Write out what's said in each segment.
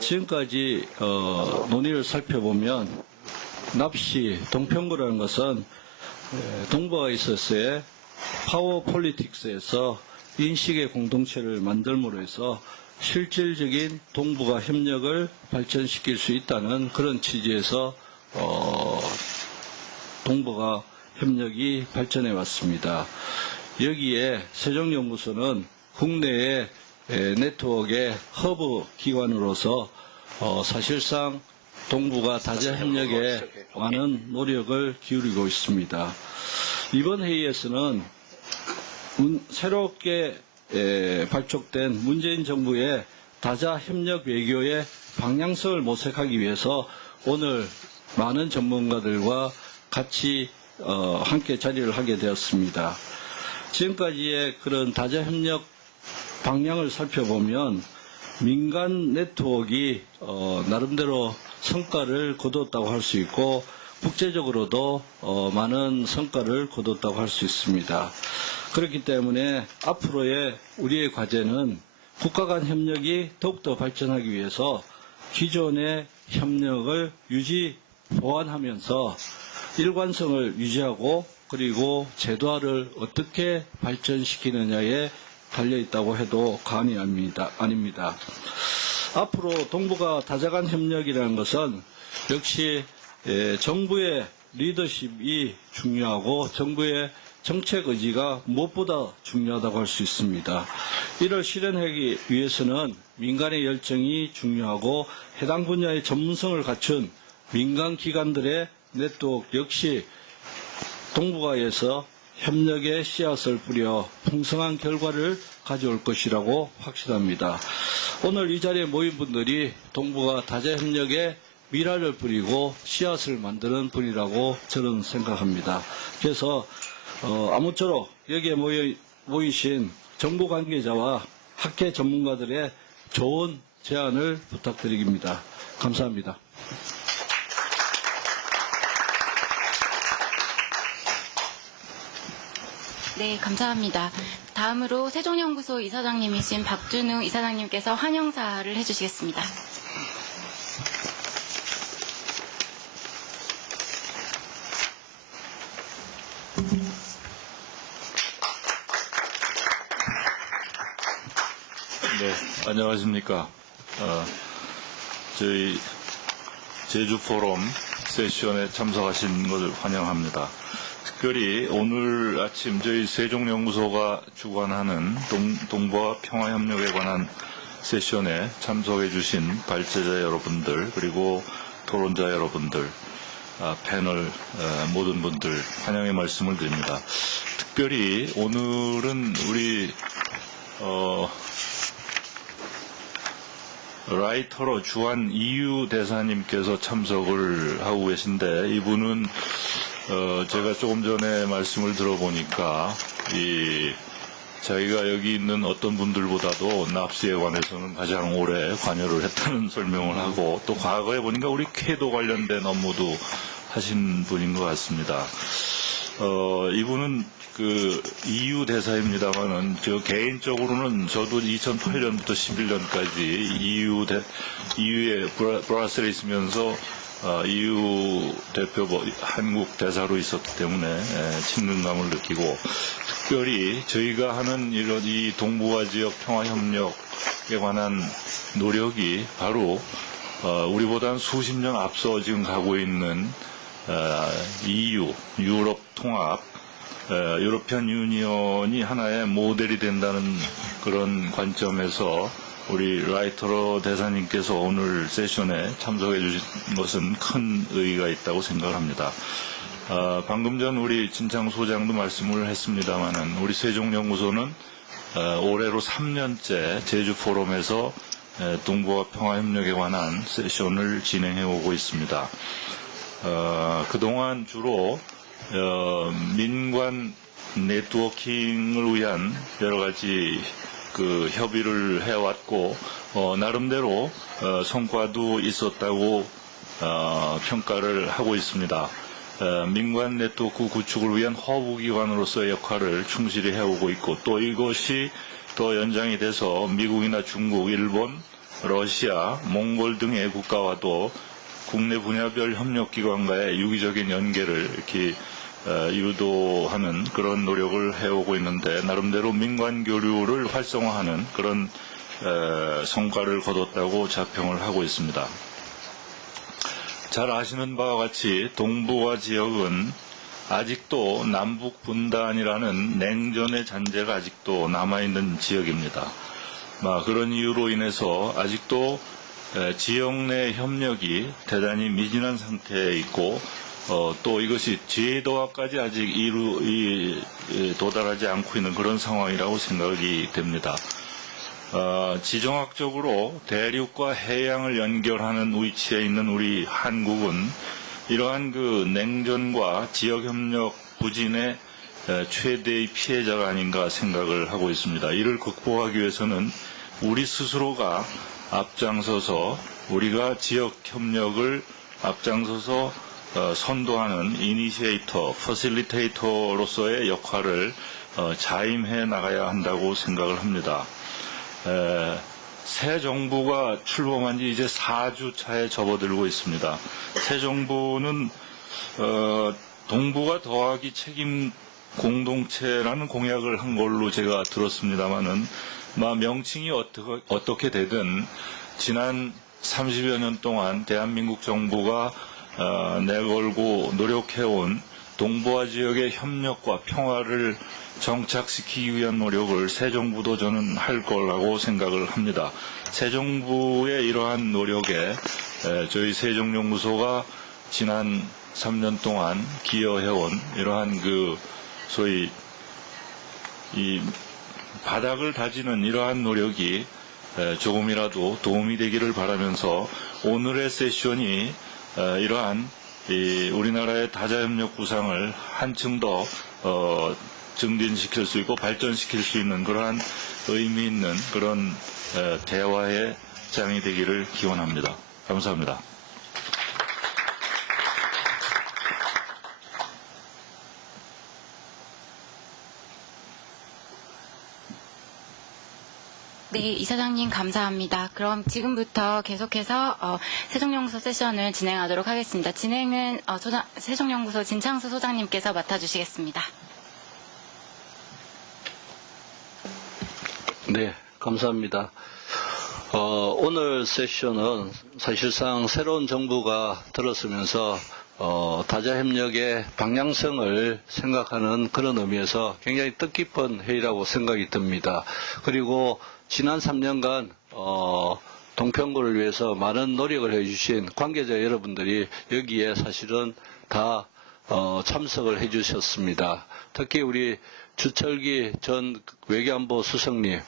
지금까지 논의를 살펴보면 납시, 동평구라는 것은 동북아에 있어서의 파워 폴리틱스에서 인식의 공동체를 만들므로 해서 실질적인 동북아 협력을 발전시킬 수 있다는 그런 취지에서 동북아 협력이 발전해 왔습니다. 여기에 세종연구소는 국내의 네트워크의 허브 기관으로서 사실상 동북아 다자 협력에 많은 노력을 기울이고 있습니다. 이번 회의에서는 새롭게 발족된 문재인 정부의 다자 협력 외교의 방향성을 모색하기 위해서 오늘 많은 전문가들과 같이 함께 자리를 하게 되었습니다. 지금까지의 그런 다자 협력 방향을 살펴보면 민간 네트워크가 나름대로 성과를 거뒀다고 할 수 있고 국제적으로도 많은 성과를 거뒀다고 할 수 있습니다. 그렇기 때문에 앞으로의 우리의 과제는 국가 간 협력이 더욱더 발전하기 위해서 기존의 협력을 보완하면서 일관성을 유지하고 그리고 제도화를 어떻게 발전시키느냐에 달려있다고 해도 과언이 아닙니다. 앞으로 동북아 다자간 협력이라는 것은 역시 정부의 리더십이 중요하고 정부의 정책 의지가 무엇보다 중요하다고 할 수 있습니다. 이를 실현하기 위해서는 민간의 열정이 중요하고 해당 분야의 전문성을 갖춘 민간 기관들의 네트워크 역시 동북아에서 협력의 씨앗을 뿌려 풍성한 결과를 가져올 것이라고 확신합니다. 오늘 이 자리에 모인 분들이 동북아 다자협력의 미랄을 뿌리고 씨앗을 만드는 분이라고 저는 생각합니다. 그래서 아무쪼록 여기에 모이신 정부 관계자와 학회 전문가들의 좋은 제안을 부탁드립니다. 감사합니다. 네, 감사합니다. 다음으로 세종연구소 이사장님이신 박준우 이사장님께서 환영사를 해주시겠습니다. 네, 안녕하십니까. 저희 제주 포럼 세션에 참석하신 것을 환영합니다. 특별히 오늘 아침 저희 세종연구소가 주관하는 동북아 평화협력에 관한 세션에 참석해 주신 발제자 여러분들 그리고 토론자 여러분들 패널 모든 분들 환영의 말씀을 드립니다. 특별히 오늘은 우리 라이터로 주한 EU 대사님께서 참석을 하고 계신데 이분은 제가 조금 전에 말씀을 들어보니까 자기가 여기 있는 어떤 분들보다도 납시에 관해서는 가장 오래 관여를 했다는 설명을 하고 또 과거에 보니까 우리 캐도 관련된 업무도 하신 분인 것 같습니다. 이분은 그 EU 대사입니다만은 저 개인적으로는 저도 2008년부터 11년까지 EU에 브라셀에 있으면서 EU 대표 한국 대사로 있었기 때문에 친근감을 느끼고 특별히 저희가 하는 이 동북아 지역 평화 협력에 관한 노력이 바로 우리보다는 수십 년 앞서 지금 가고 있는 EU 유럽 통합 유로피안 유니언이 하나의 모델이 된다는 그런 관점에서 우리 라이터로 대사님께서 오늘 세션에 참석해 주신 것은 큰 의의가 있다고 생각을 합니다. 방금 전 우리 진창 소장도 말씀을 했습니다마는 우리 세종연구소는 올해로 3년째 제주 포럼에서 동북아 평화협력에 관한 세션을 진행해 오고 있습니다. 그동안 주로 민관 네트워킹을 위한 여러 가지 그 협의를 해왔고 나름대로 성과도 있었다고 평가를 하고 있습니다. 민관 네트워크 구축을 위한 허브기관으로서의 역할을 충실히 해오고 있고 또 이것이 더 연장이 돼서 미국이나 중국, 일본, 러시아, 몽골 등의 국가와도 국내 분야별 협력기관과의 유기적인 연계를 이렇게 유도하는 그런 노력을 해오고 있는데 나름대로 민관 교류를 활성화하는 그런 성과를 거뒀다고 자평을 하고 있습니다. 잘 아시는 바와 같이 동북아 지역은 아직도 남북 분단이라는 냉전의 잔재가 아직도 남아있는 지역입니다. 그런 이유로 인해서 아직도 지역 내 협력이 대단히 미진한 상태에 있고 또 이것이 제도화까지 아직 도달하지 않고 있는 그런 상황이라고 생각이 됩니다. 지정학적으로 대륙과 해양을 연결하는 위치에 있는 우리 한국은 이러한 그 냉전과 지역협력 부진의 최대의 피해자가 아닌가 생각을 하고 있습니다. 이를 극복하기 위해서는 우리 스스로가 앞장서서 우리가 지역협력을 앞장서서 선도하는 이니시에이터, 퍼실리테이터로서의 역할을 자임해 나가야 한다고 생각을 합니다. 새 정부가 출범한 지 이제 4주 차에 접어들고 있습니다. 새 정부는 동북아 더하기 책임 공동체라는 공약을 한 걸로 제가 들었습니다마는 명칭이 어떻게 되든 지난 30여 년 동안 대한민국 정부가 내걸고 노력해온 동북아 지역의 협력과 평화를 정착시키기 위한 노력을 새 정부도 저는 할 거라고 생각을 합니다. 새 정부의 이러한 노력에 저희 세종연구소가 지난 3년 동안 기여해온 이러한 그 소위 이 바닥을 다지는 이러한 노력이 조금이라도 도움이 되기를 바라면서 오늘의 세션이 이러한 우리나라의 다자협력 구상을 한층 더 증진시킬 수 있고 발전시킬 수 있는 그러한 의미 있는 그런 대화의 장이 되기를 기원합니다. 감사합니다. 네, 이사장님 감사합니다. 그럼 지금부터 계속해서 세종연구소 세션을 진행하도록 하겠습니다. 진행은 세종연구소 진창수 소장님께서 맡아주시겠습니다. 네, 감사합니다. 오늘 세션은 사실상 새로운 정부가 들어서면서 다자협력의 방향성을 생각하는 그런 의미에서 굉장히 뜻깊은 회의라고 생각이 듭니다. 그리고 지난 3년간 동평구를 위해서 많은 노력을 해주신 관계자 여러분들이 여기에 사실은 다 참석을 해주셨습니다. 특히 우리 주철기 전 외교안보 수석님,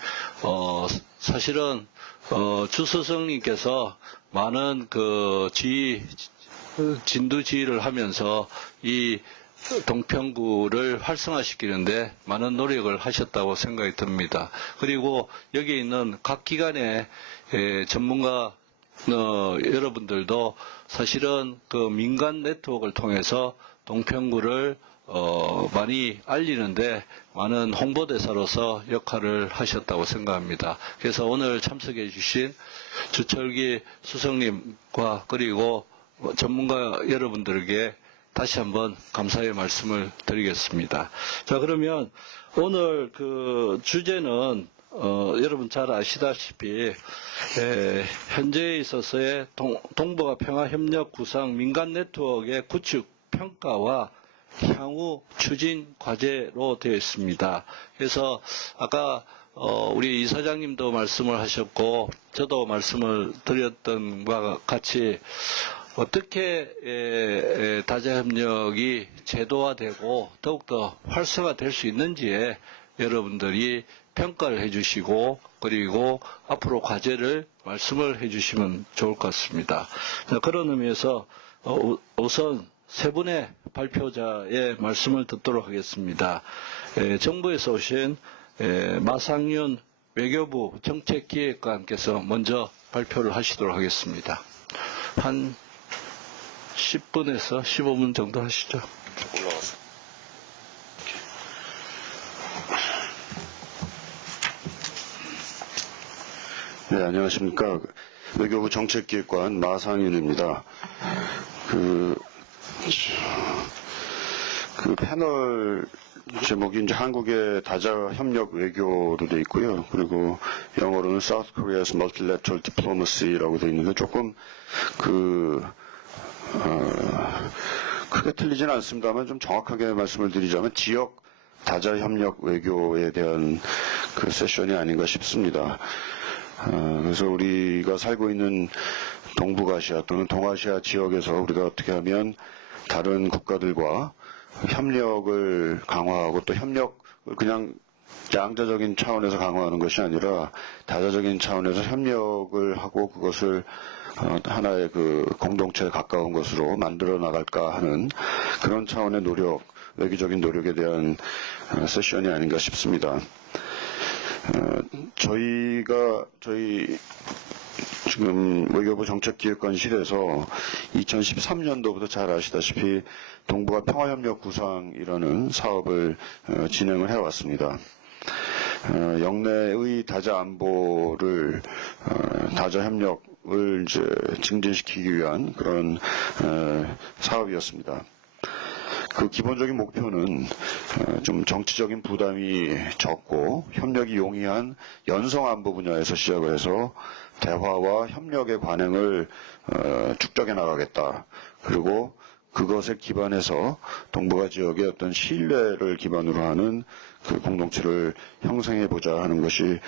사실은 주수석님께서 많은 그 진두지휘를 하면서 이 동평구를 활성화시키는데 많은 노력을 하셨다고 생각이 듭니다. 그리고 여기 있는 각 기관의 전문가 여러분들도 사실은 그 민간 네트워크를 통해서 동평구를 많이 알리는데 많은 홍보대사로서 역할을 하셨다고 생각합니다. 그래서 오늘 참석해 주신 주철기 수석님과 그리고 전문가 여러분들에게 다시 한번 감사의 말씀을 드리겠습니다. 자, 그러면 오늘 그 주제는 여러분 잘 아시다시피 현재에 있어서의 동북아 평화협력 구상 민간 네트워크의 구축 평가와 향후 추진 과제로 되어 있습니다. 그래서 아까 우리 이사장님도 말씀을 하셨고 저도 말씀을 드렸던 바와 같이 어떻게 다자협력이 제도화되고 더욱더 활성화될 수 있는지에 여러분들이 평가를 해주시고 그리고 앞으로 과제를 말씀을 해주시면 좋을 것 같습니다. 그런 의미에서 우선 세 분의 발표자의 말씀을 듣도록 하겠습니다. 정부에서 오신 마상윤 외교부 정책기획관께서 먼저 발표를 하시도록 하겠습니다. 한 10분에서 15분 정도 하시죠. 올라가서. 네, 안녕하십니까. 외교부 정책기획관 마상윤입니다. 그 패널 제목이 이제 한국의 다자 협력 외교로 돼 있고요. 그리고 영어로는 South Korea's Multilateral Diplomacy라고 돼 있는데 조금 크게 틀리지는 않습니다만 좀 정확하게 말씀을 드리자면 지역 다자 협력 외교에 대한 그 세션이 아닌가 싶습니다. 그래서 우리가 살고 있는 동북아시아 또는 동아시아 지역에서 우리가 어떻게 하면 다른 국가들과 협력을 강화하고 또 협력을 그냥 양자적인 차원에서 강화하는 것이 아니라 다자적인 차원에서 협력을 하고 그것을 하나의 그 공동체에 가까운 것으로 만들어 나갈까 하는 그런 차원의 노력, 외교적인 노력에 대한 세션이 아닌가 싶습니다. 저희 지금 외교부 정책기획관실에서 2013년도부터 잘 아시다시피 동북아 평화협력 구상이라는 사업을 진행을 해왔습니다. 영내의 다자 안보를 다자 협력을 이제 증진시키기 위한 그런 사업이었습니다. 그 기본적인 목표는 좀 정치적인 부담이 적고 협력이 용이한 연성 안보 분야에서 시작을 해서 대화와 협력의 관행을 축적해 나가겠다. 그리고 그것에 기반해서 동북아 지역의 어떤 신뢰를 기반으로 하는 그 공동체를 형성해 보자 하는 것이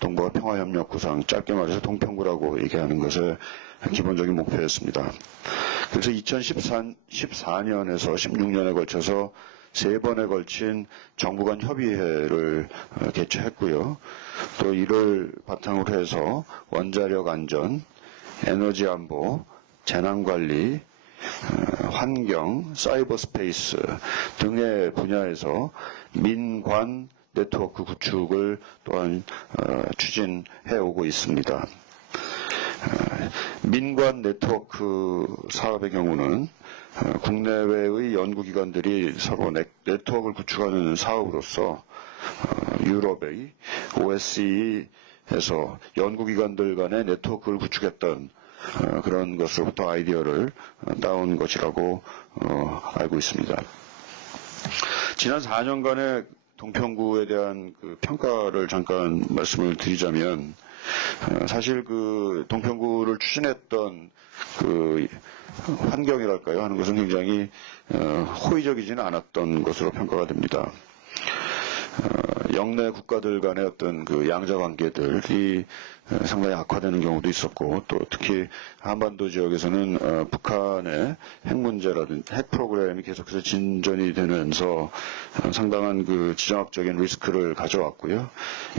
동북아 평화협력 구상, 짧게 말해서 동평구라고 얘기하는 것의 기본적인 목표였습니다. 그래서 2014년에서 16년에 걸쳐서 3번에 걸친 정부 간 협의회를 개최했고요. 또 이를 바탕으로 해서 원자력 안전, 에너지 안보, 재난관리, 환경, 사이버 스페이스 등의 분야에서 민관 네트워크 구축을 또한 추진해 오고 있습니다. 민관 네트워크 사업의 경우는 국내외의 연구기관들이 서로 네트워크를 구축하는 사업으로서 유럽의 OSCE에서 연구기관들 간의 네트워크를 구축했던 그런 것으로부터 아이디어를 따온 것이라고 알고 있습니다. 지난 4년간의 동평구에 대한 그 평가를 잠깐 말씀을 드리자면 사실 그 동평구를 추진했던 그 환경이랄까요 하는 것은 굉장히 호의적이지는 않았던 것으로 평가가 됩니다. 영내 국가들 간의 어떤 그 양자 관계들이 상당히 악화되는 경우도 있었고 또 특히 한반도 지역에서는 북한의 핵 문제라든지 핵 프로그램이 계속해서 진전이 되면서 상당한 그 지정학적인 리스크를 가져왔고요.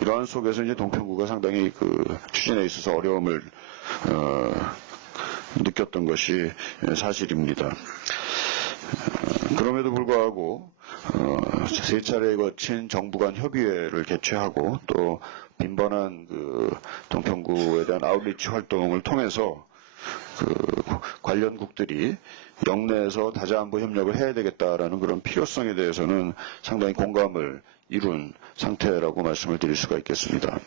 이러한 속에서 이제 동평구가 상당히 그 추진에 있어서 어려움을 느꼈던 것이 사실입니다. 그럼에도 불구하고 3차례에 거친 정부 간 협의회를 개최하고 또 빈번한 그 동평구에 대한 아웃리치 활동을 통해서 그 관련국들이 영내에서 다자안보 협력을 해야 되겠다라는 그런 필요성에 대해서는 상당히 공감을 이룬 상태라고 말씀을 드릴 수가 있겠습니다.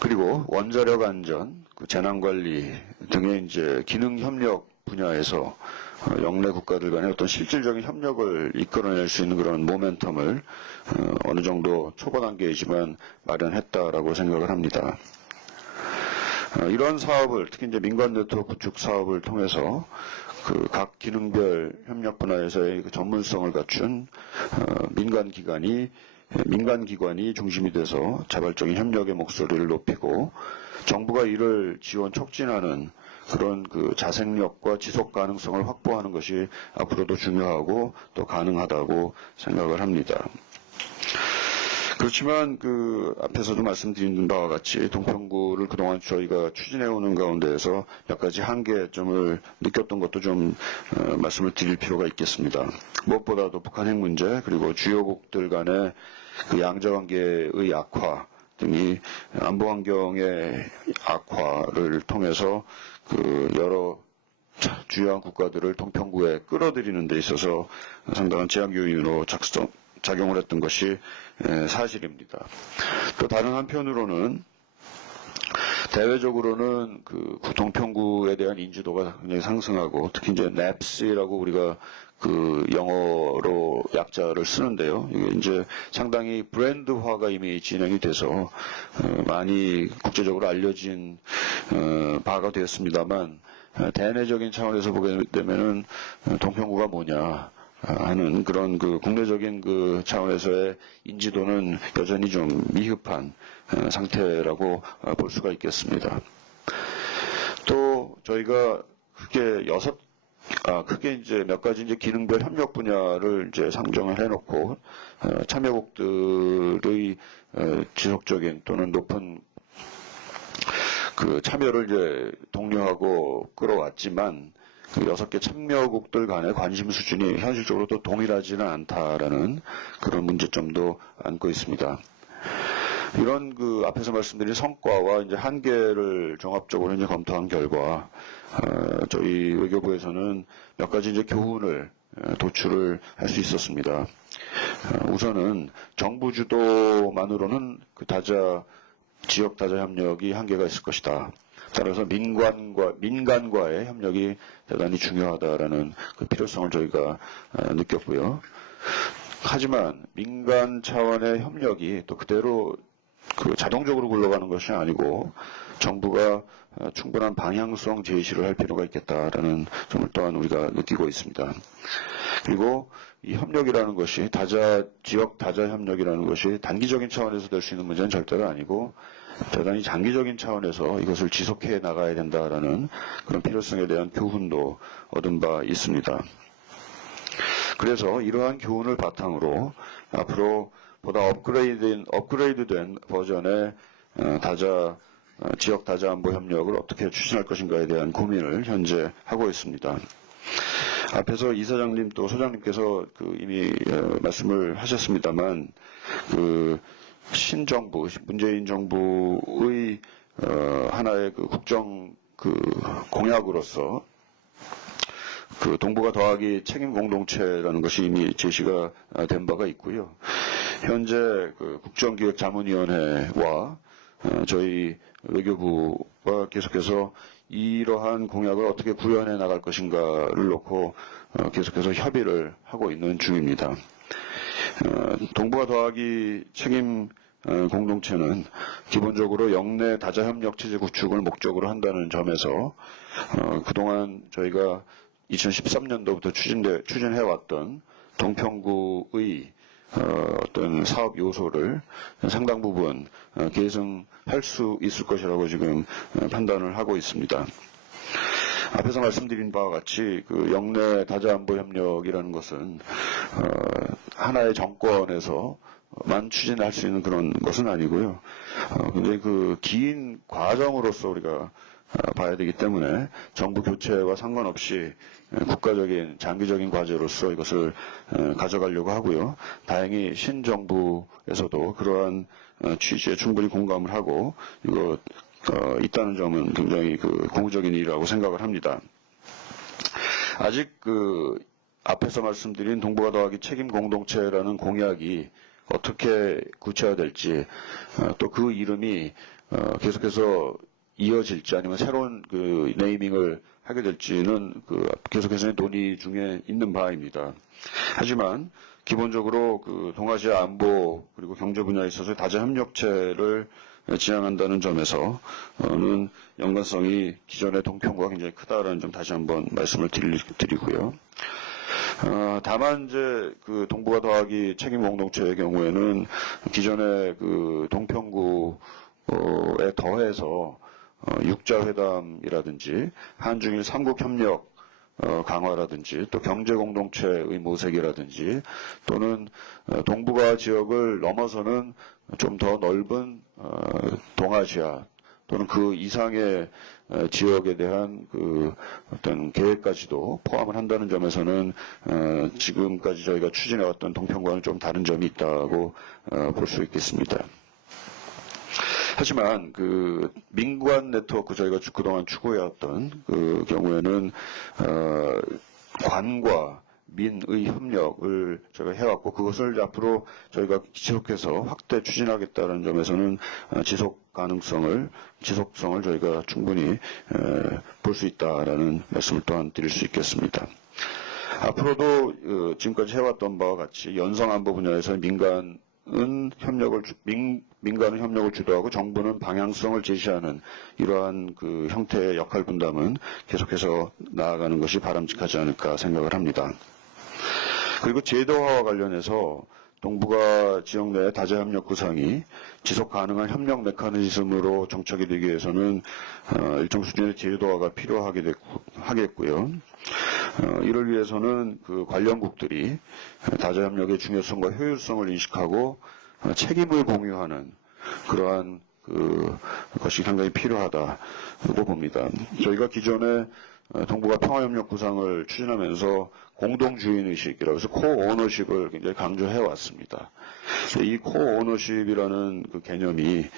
그리고 원자력 안전, 재난관리 등의 이제 기능 협력 분야에서 영내 국가들 간의 어떤 실질적인 협력을 이끌어낼 수 있는 그런 모멘텀을 어느 정도 초보 단계이지만 마련했다라고 생각을 합니다. 이런 사업을 특히 이제 민관 네트워크 구축 사업을 통해서 그 각 기능별 협력 분야에서의 그 전문성을 갖춘 민간 기관이 중심이 돼서 자발적인 협력의 목소리를 높이고 정부가 이를 지원 촉진하는 그런 그 자생력과 지속 가능성을 확보하는 것이 앞으로도 중요하고 또 가능하다고 생각을 합니다. 그렇지만 그 앞에서도 말씀드린 바와 같이 동평구를 그동안 저희가 추진해오는 가운데에서 몇 가지 한계점을 느꼈던 것도 좀 말씀을 드릴 필요가 있겠습니다. 무엇보다도 북한 핵 문제 그리고 주요국들 간의 그 양자관계의 악화 등이 안보 환경의 악화를 통해서 그 여러 주요한 국가들을 동평구에 끌어들이는 데 있어서 상당한 제약 요인으로 작용을 했던 것이 사실입니다. 또 다른 한편으로는 대외적으로는 그 동평구에 대한 인지도가 굉장히 상승하고 특히 이제 NAPS라고 우리가 그 영어로 약자를 쓰는데요. 이게 이제 상당히 브랜드화가 이미 진행이 돼서 많이 국제적으로 알려진 바가 되었습니다만 대내적인 차원에서 보게 되면은 동평구가 뭐냐 하는 그런 그 국내적인 그 차원에서의 인지도는 여전히 좀 미흡한 상태라고 볼 수가 있겠습니다. 또 저희가 크게 이제 몇 가지 이제 기능별 협력 분야를 이제 상정을 해놓고 참여국들의 지속적인 또는 높은 그 참여를 이제 독려하고 끌어왔지만 그 6개 참여국들 간의 관심 수준이 현실적으로 또 동일하지는 않다라는 그런 문제점도 안고 있습니다. 이런 그 앞에서 말씀드린 성과와 이제 한계를 종합적으로 이제 검토한 결과 저희 외교부에서는 몇 가지 이제 교훈을 도출을 할 수 있었습니다. 우선은 정부 주도만으로는 그 지역 다자 협력이 한계가 있을 것이다. 따라서 민간과의 협력이 대단히 중요하다라는 그 필요성을 저희가 느꼈고요. 하지만 민간 차원의 협력이 또 그대로 그 자동적으로 굴러가는 것이 아니고 정부가 충분한 방향성 제시를 할 필요가 있겠다라는 점을 또한 우리가 느끼고 있습니다. 그리고 이 협력이라는 것이 지역 다자 협력이라는 것이 단기적인 차원에서 될 수 있는 문제는 절대로 아니고 대단히 장기적인 차원에서 이것을 지속해 나가야 된다라는 그런 필요성에 대한 교훈도 얻은 바 있습니다. 그래서 이러한 교훈을 바탕으로 앞으로 보다 업그레이드된 버전의 지역 다자 안보 협력을 어떻게 추진할 것인가에 대한 고민을 현재 하고 있습니다. 앞에서 이사장님 또 소장님께서 이미 말씀을 하셨습니다만 신정부, 문재인 정부의 하나의 국정 공약으로서 동북아 더하기 책임 공동체라는 것이 이미 제시가 된 바가 있고요. 현재 국정기획자문위원회와 저희 외교부가 계속해서 이러한 공약을 어떻게 구현해 나갈 것인가를 놓고 계속해서 협의를 하고 있는 중입니다. 동북아 더하기 책임 공동체는 기본적으로 영내 다자협력 체제 구축을 목적으로 한다는 점에서 그동안 저희가 2013년도부터 추진해왔던 동평구의 어떤 사업 요소를 상당 부분 계승할 수 있을 것이라고 지금 판단을 하고 있습니다. 앞에서 말씀드린 바와 같이 영내 다자안보 협력이라는 것은 하나의 정권에서만 추진할 수 있는 그런 것은 아니고요. 굉장히 긴 과정으로서 우리가 봐야 되기 때문에 정부 교체와 상관없이 국가적인 장기적인 과제로서 이것을 가져가려고 하고요. 다행히 신정부에서도 그러한 취지에 충분히 공감을 하고 이거 있다는 점은 굉장히 고무적인 일이라고 생각을 합니다. 아직 앞에서 말씀드린 동북아 더하기 책임 공동체라는 공약이 어떻게 구체화될지 또 그 이름이 계속해서 이어질지 아니면 새로운 네이밍을 하게 될지는 계속해서 논의 중에 있는 바입니다. 하지만 기본적으로 동아시아 안보 그리고 경제 분야에 있어서 다자 협력체를 지향한다는 점에서는 연관성이 기존의 동평구가 굉장히 크다라는 점 다시 한번 말씀을 드리고요. 다만 이제 동북아 더하기 책임 공동체의 경우에는 기존의 동평구에 더해서 육자회담이라든지 한중일 삼국협력 강화라든지 또 경제공동체의 모색이라든지 또는 동북아 지역을 넘어서는 좀 더 넓은 동아시아 또는 그 이상의 지역에 대한 어떤 계획까지도 포함을 한다는 점에서는 지금까지 저희가 추진해왔던 동평과는 좀 다른 점이 있다고 볼 수 있겠습니다. 하지만 민관 네트워크 저희가 그동안 추구해왔던 경우에는 관과 민의 협력을 저희가 해왔고 그것을 앞으로 저희가 지속해서 확대 추진하겠다는 점에서는 지속성을 저희가 충분히 볼 수 있다라는 말씀을 또한 드릴 수 있겠습니다. 앞으로도 지금까지 해왔던 바와 같이 연성안보 분야에서 민간은 협력을 주도하고 정부는 방향성을 제시하는 이러한 그 형태의 역할 분담은 계속해서 나아가는 것이 바람직하지 않을까 생각을 합니다. 그리고 제도화와 관련해서 동북아 지역 내 다자협력 구상이 지속 가능한 협력 메커니즘으로 정착이 되기 위해서는 일정 수준의 제도화가 필요하겠고요. 이를 위해서는 그 관련국들이 다자협력의 중요성과 효율성을 인식하고 책임을 공유하는 그러한 것이 상당히 필요하다고 봅니다. 저희가 기존에 동북아 평화협력 구상을 추진하면서 공동주인의식이라고 해서 코오너십을 굉장히 강조해 왔습니다. 이 코오너십이라는 그 개념이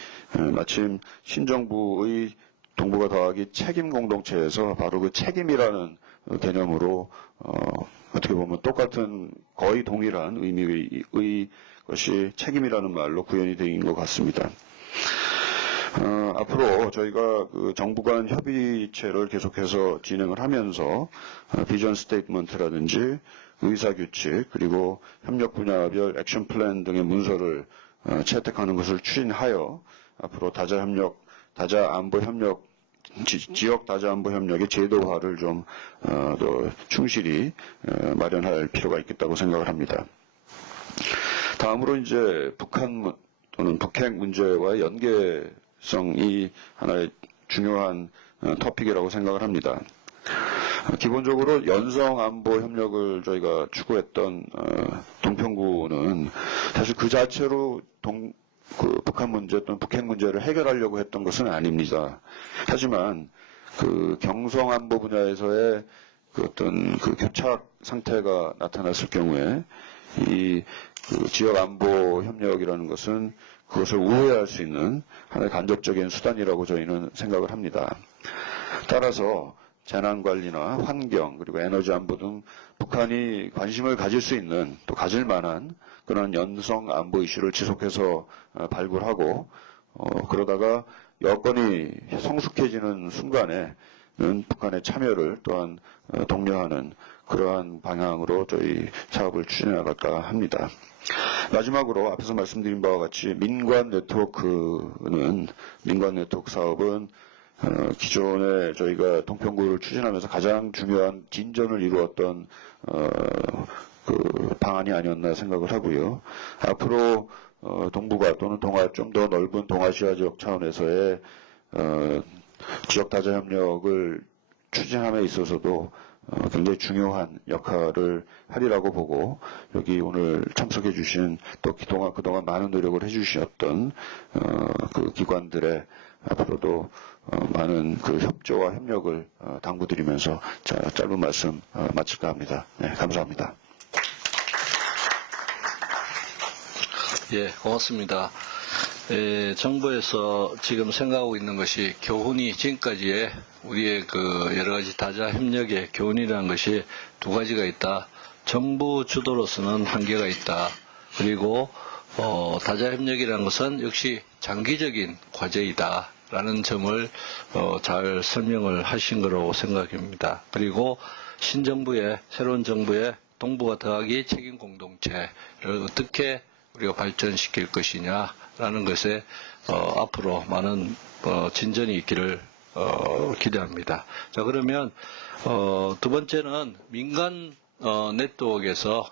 마침 신정부의 동북아 더하기 책임 공동체에서 바로 그 책임이라는 개념으로 어떻게 보면 똑같은 거의 동일한 의미의 것이 책임이라는 말로 구현이 된 것 같습니다. 앞으로 저희가 그 정부 간 협의체를 계속해서 진행을 하면서 비전 스테이트먼트라든지 의사규칙 그리고 협력 분야별 액션 플랜 등의 문서를 채택하는 것을 추진하여 앞으로 지역 다자안보 협력의 제도화를 좀 더 충실히 마련할 필요가 있겠다고 생각을 합니다. 다음으로 이제 북한 또는 북핵 문제와 연계성이 하나의 중요한 토픽이라고 생각을 합니다. 기본적으로 연성 안보 협력을 저희가 추구했던 동평구는 사실 그 자체로 북한 문제 또는 북핵 문제를 해결하려고 했던 것은 아닙니다. 하지만 그 경성 안보 분야에서의 그 어떤 그 교착 상태가 나타났을 경우에 그 지역 안보 협력이라는 것은 그것을 우회할 수 있는 하나의 간접적인 수단이라고 저희는 생각을 합니다. 따라서 재난관리나 환경 그리고 에너지 안보 등 북한이 관심을 가질 수 있는 또 가질 만한 그런 연성 안보 이슈를 지속해서 발굴하고 그러다가 여건이 성숙해지는 순간에는 북한의 참여를 또한 독려하는 그러한 방향으로 저희 사업을 추진해 나갈까 합니다. 마지막으로 앞에서 말씀드린 바와 같이 민관 네트워크 사업은 기존에 저희가 동평구를 추진하면서 가장 중요한 진전을 이루었던 그 방안이 아니었나 생각을 하고요. 앞으로 동북아 또는 좀 더 넓은 동아시아 지역 차원에서의 지역 다자 협력을 추진함에 있어서도 굉장히 중요한 역할을 하리라고 보고 여기 오늘 참석해 주신 또 그동안 많은 노력을 해 주셨던 그 기관들의 앞으로도 많은 그 협조와 협력을 당부드리면서 짧은 말씀 마칠까 합니다. 네, 감사합니다. 예, 고맙습니다. 정부에서 지금 생각하고 있는 것이 교훈이 지금까지의 우리의 그 여러 가지 다자 협력의 교훈이라는 것이 두 가지가 있다. 정부 주도로서는 한계가 있다. 그리고 다자 협력이라는 것은 역시 장기적인 과제이다. 라는 점을 잘 설명을 하신 거라고 생각합니다. 그리고 새로운 정부의 동북아 더하기 책임 공동체를 어떻게 우리가 발전시킬 것이냐라는 것에 앞으로 많은 진전이 있기를 기대합니다. 자, 그러면 두 번째는 민간 네트워크에서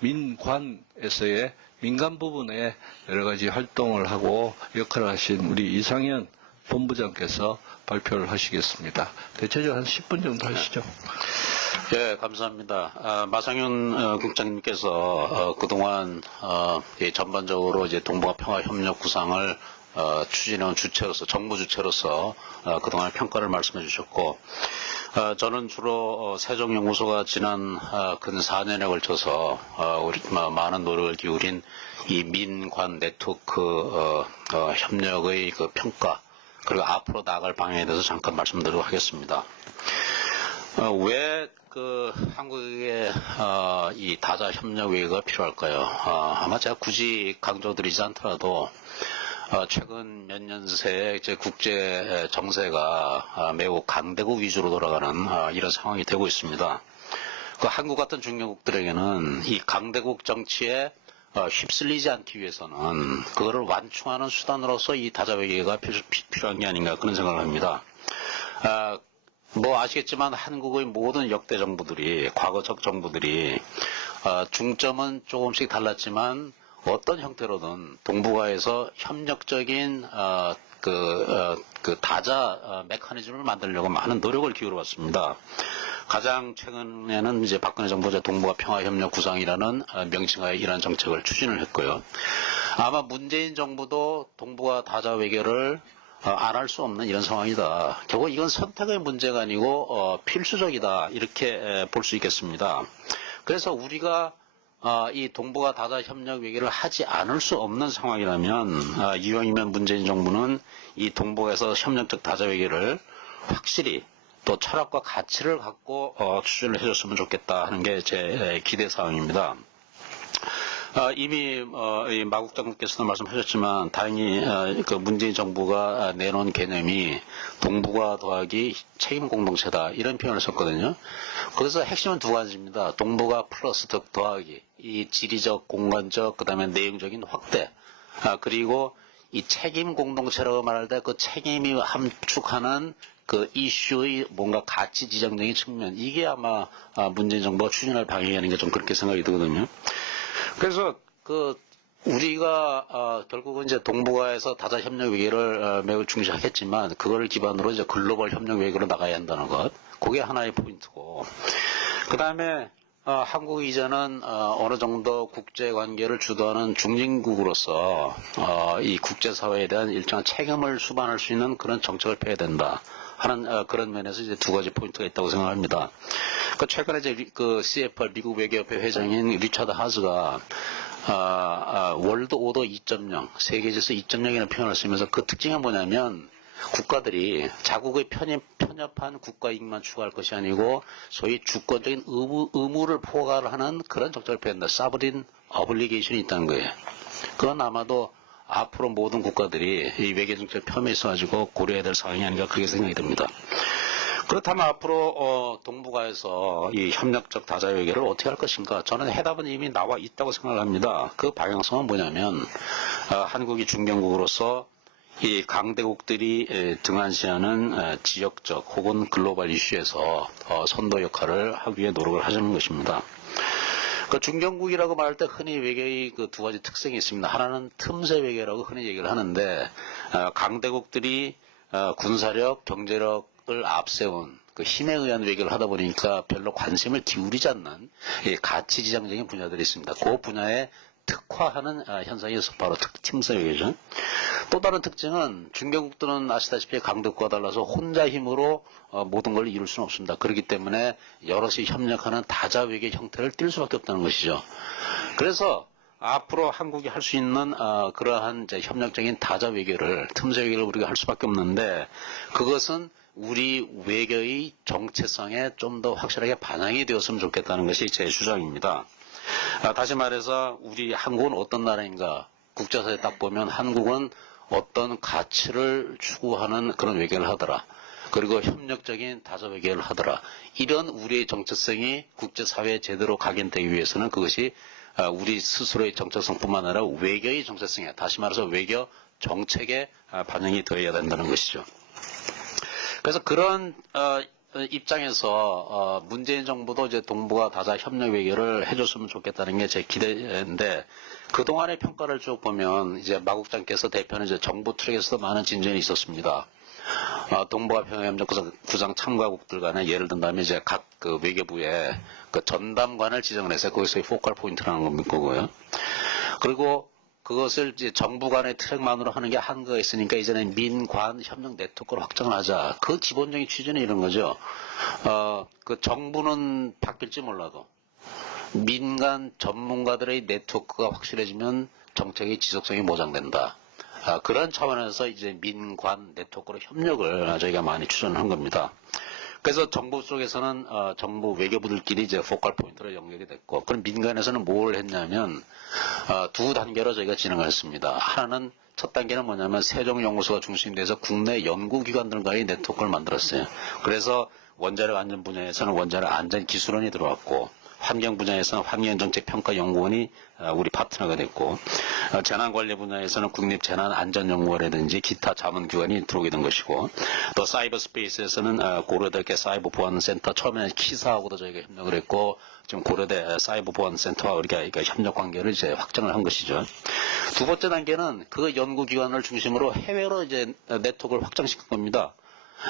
민관에서의 민간 부분에 여러 가지 활동을 하고 역할을 하신 우리 이상현 본부장께서 발표를 하시겠습니다. 대체적으로 한 10분 정도 하시죠. 예, 감사합니다. 마상현 국장님께서 그동안 전반적으로 이제 동북아 평화 협력 구상을 추진해온 주체로서, 정부 주체로서 그동안 평가를 말씀해 주셨고, 저는 주로 세종연구소가 지난 근 4년에 걸쳐서 우리 많은 노력을 기울인 이 민관 네트워크 협력의 그 평가, 그리고 앞으로 나아갈 방향에 대해서 잠깐 말씀드리도록 하겠습니다. 왜 그 한국의 이 다자 협력 외교가 필요할까요? 아마 제가 굳이 강조드리지 않더라도 최근 몇 년 새 이제 국제 정세가 매우 강대국 위주로 돌아가는 이런 상황이 되고 있습니다. 그 한국 같은 중견국들에게는 이 강대국 정치에 휩쓸리지 않기 위해서는 그거를 완충하는 수단으로서 이 다자 외교가 필요한 게 아닌가 그런 생각을 합니다. 뭐 아시겠지만 한국의 모든 역대 정부들이 과거적 정부들이 중점은 조금씩 달랐지만 어떤 형태로든 동북아에서 협력적인 그 다자 메커니즘을 만들려고 많은 노력을 기울여왔습니다. 가장 최근에는 이제 박근혜 정부가 동북아 평화협력 구상이라는 명칭하에 이러한 정책을 추진을 했고요. 아마 문재인 정부도 동북아 다자 외교를 안 할 수 없는 이런 상황이다. 결국 이건 선택의 문제가 아니고 필수적이다 이렇게 볼 수 있겠습니다. 그래서 우리가 이 동북아 다자 협력 외교를 하지 않을 수 없는 상황이라면 이왕이면 문재인 정부는 이 동북아에서 협력적 다자 외교를 확실히 또 철학과 가치를 갖고 추진을 해줬으면 좋겠다 하는 게 제 기대 사항입니다. 이미 마국 장관께서도 말씀하셨지만 다행히 그 문재인 정부가 내놓은 개념이 동북아 더하기 책임 공동체다 이런 표현을 썼거든요. 그래서 핵심은 두 가지입니다. 동북아 플러스 더하기 이 지리적, 공간적, 그다음에 내용적인 확대 그리고 이 책임 공동체라고 말할 때 그 책임이 함축하는 그 이슈의 뭔가 가치 지정적인 측면 이게 아마 문재인 정부가 추진할 방향이 아닌가 좀 그렇게 생각이 들거든요. 그래서 그 우리가 결국은 이제 동북아에서 다자 협력 외교를 매우 중시하겠지만 그거를 기반으로 이제 글로벌 협력 외교로 나가야 한다는 것, 그게 하나의 포인트고, 그 다음에 한국이 이제는 어느 정도 국제 관계를 주도하는 중진국으로서 이 국제사회에 대한 일정한 책임을 수반할 수 있는 그런 정책을 펴야 된다 하는 그런 면에서 이제 두 가지 포인트가 있다고 생각합니다. 그 최근에 이제 그 CFR 미국 외교협회 회장인 리차드 하즈가 월드 오더 2.0, 세계 질서 2.0이라는 표현을 쓰면서 그 특징은 뭐냐면 국가들이 자국의 편협한 국가 이익만 추구할 것이 아니고 소위 주권적인 의무를 포괄하는 그런 정책을 펴는다. 사브린 어블리게이션이 있다는 거예요. 그건 아마도 앞으로 모든 국가들이 이 외교 정책을 펴면서 고려해야 될 상황이 아닌가 그렇게 생각이 듭니다. 그렇다면 앞으로 동북아에서 이 협력적 다자 외교를 어떻게 할 것인가? 저는 해답은 이미 나와 있다고 생각합니다. 그 방향성은 뭐냐면 한국이 중견국으로서 이 강대국들이 등한시하는 지역적 혹은 글로벌 이슈에서 선도 역할을 하기 위해 노력을 하자는 것입니다. 그 중견국이라고 말할 때 흔히 외교의 그 두 가지 특성이 있습니다. 하나는 틈새 외교라고 흔히 얘기를 하는데 강대국들이 군사력, 경제력을 앞세운 그 힘에 의한 외교를 하다 보니까 별로 관심을 기울이지 않는 가치 지향적인 분야들이 있습니다. 그 분야에 특화하는 현상이 바로 틈새 외교죠. 또 다른 특징은 중견국들은 아시다시피 강대국과 달라서 혼자 힘으로 모든 걸 이룰 수는 없습니다. 그렇기 때문에 여럿이 협력하는 다자 외교 형태를 띌 수밖에 없다는 것이죠. 그래서 앞으로 한국이 할 수 있는 그러한 이제 협력적인 다자 외교를 틈새 외교를 우리가 할 수밖에 없는데 그것은 우리 외교의 정체성에 좀 더 확실하게 반영이 되었으면 좋겠다는 것이 제 주장입니다. 다시 말해서 우리 한국은 어떤 나라인가 국제사회에 딱 보면 한국은 어떤 가치를 추구하는 그런 외교를 하더라. 그리고 협력적인 다자 외교를 하더라. 이런 우리의 정체성이 국제사회에 제대로 각인되기 위해서는 그것이 우리 스스로의 정체성뿐만 아니라 외교의 정체성에 다시 말해서 외교 정책에 반영이 되어야 된다는 것이죠. 그래서 그런 입장에서 문재인 정부도 이제 동북아 다자 협력 외교를 해줬으면 좋겠다는 게 제 기대인데 그동안의 평가를 쭉 보면 이제 마국장께서 대표는 이제 정부 트랙에서도 많은 진전이 있었습니다. 동북아 평화협력 구상 참가국들 간에 예를 든다면 이제 각 그 외교부에 그 전담관을 지정을 해서 거기서의 포컬 포인트라는 거고요. 그리고 그것을 이제 정부 간의 트랙만으로 하는 게 한계가 있으니까 이제는 민관 협력 네트워크를 확장을 하자. 그 기본적인 취지는 이런 거죠. 그 정부는 바뀔지 몰라도 민간 전문가들의 네트워크가 확실해지면 정책의 지속성이 보장된다. 그런 차원에서 이제 민관 네트워크로 협력을 저희가 많이 추진한 겁니다. 그래서 정부 쪽에서는 정부 외교부들끼리 이제 포컬 포인트로 연결이 됐고, 그럼 민간에서는 뭘 했냐면 두 단계로 저희가 진행을 했습니다. 하나는 첫 단계는 뭐냐면 세종연구소가 중심이 돼서 국내 연구기관들과의 네트워크를 만들었어요. 그래서 원자력 안전 분야에서는 원자력 안전 기술원이 들어왔고, 환경 분야에서는 환경정책평가연구원이 우리 파트너가 됐고, 재난관리 분야에서는 국립재난안전연구원이라든지 기타 자문기관이 들어오게 된 것이고, 또 사이버 스페이스에서는 고려대학교 사이버 보안센터, 처음에는 키사하고도 저희가 협력을 했고, 지금 고려대 사이버 보안센터와 우리가 협력 관계를 이제 확장을 한 것이죠. 두 번째 단계는 그 연구기관을 중심으로 해외로 이제 네트워크를 확장시킨 겁니다.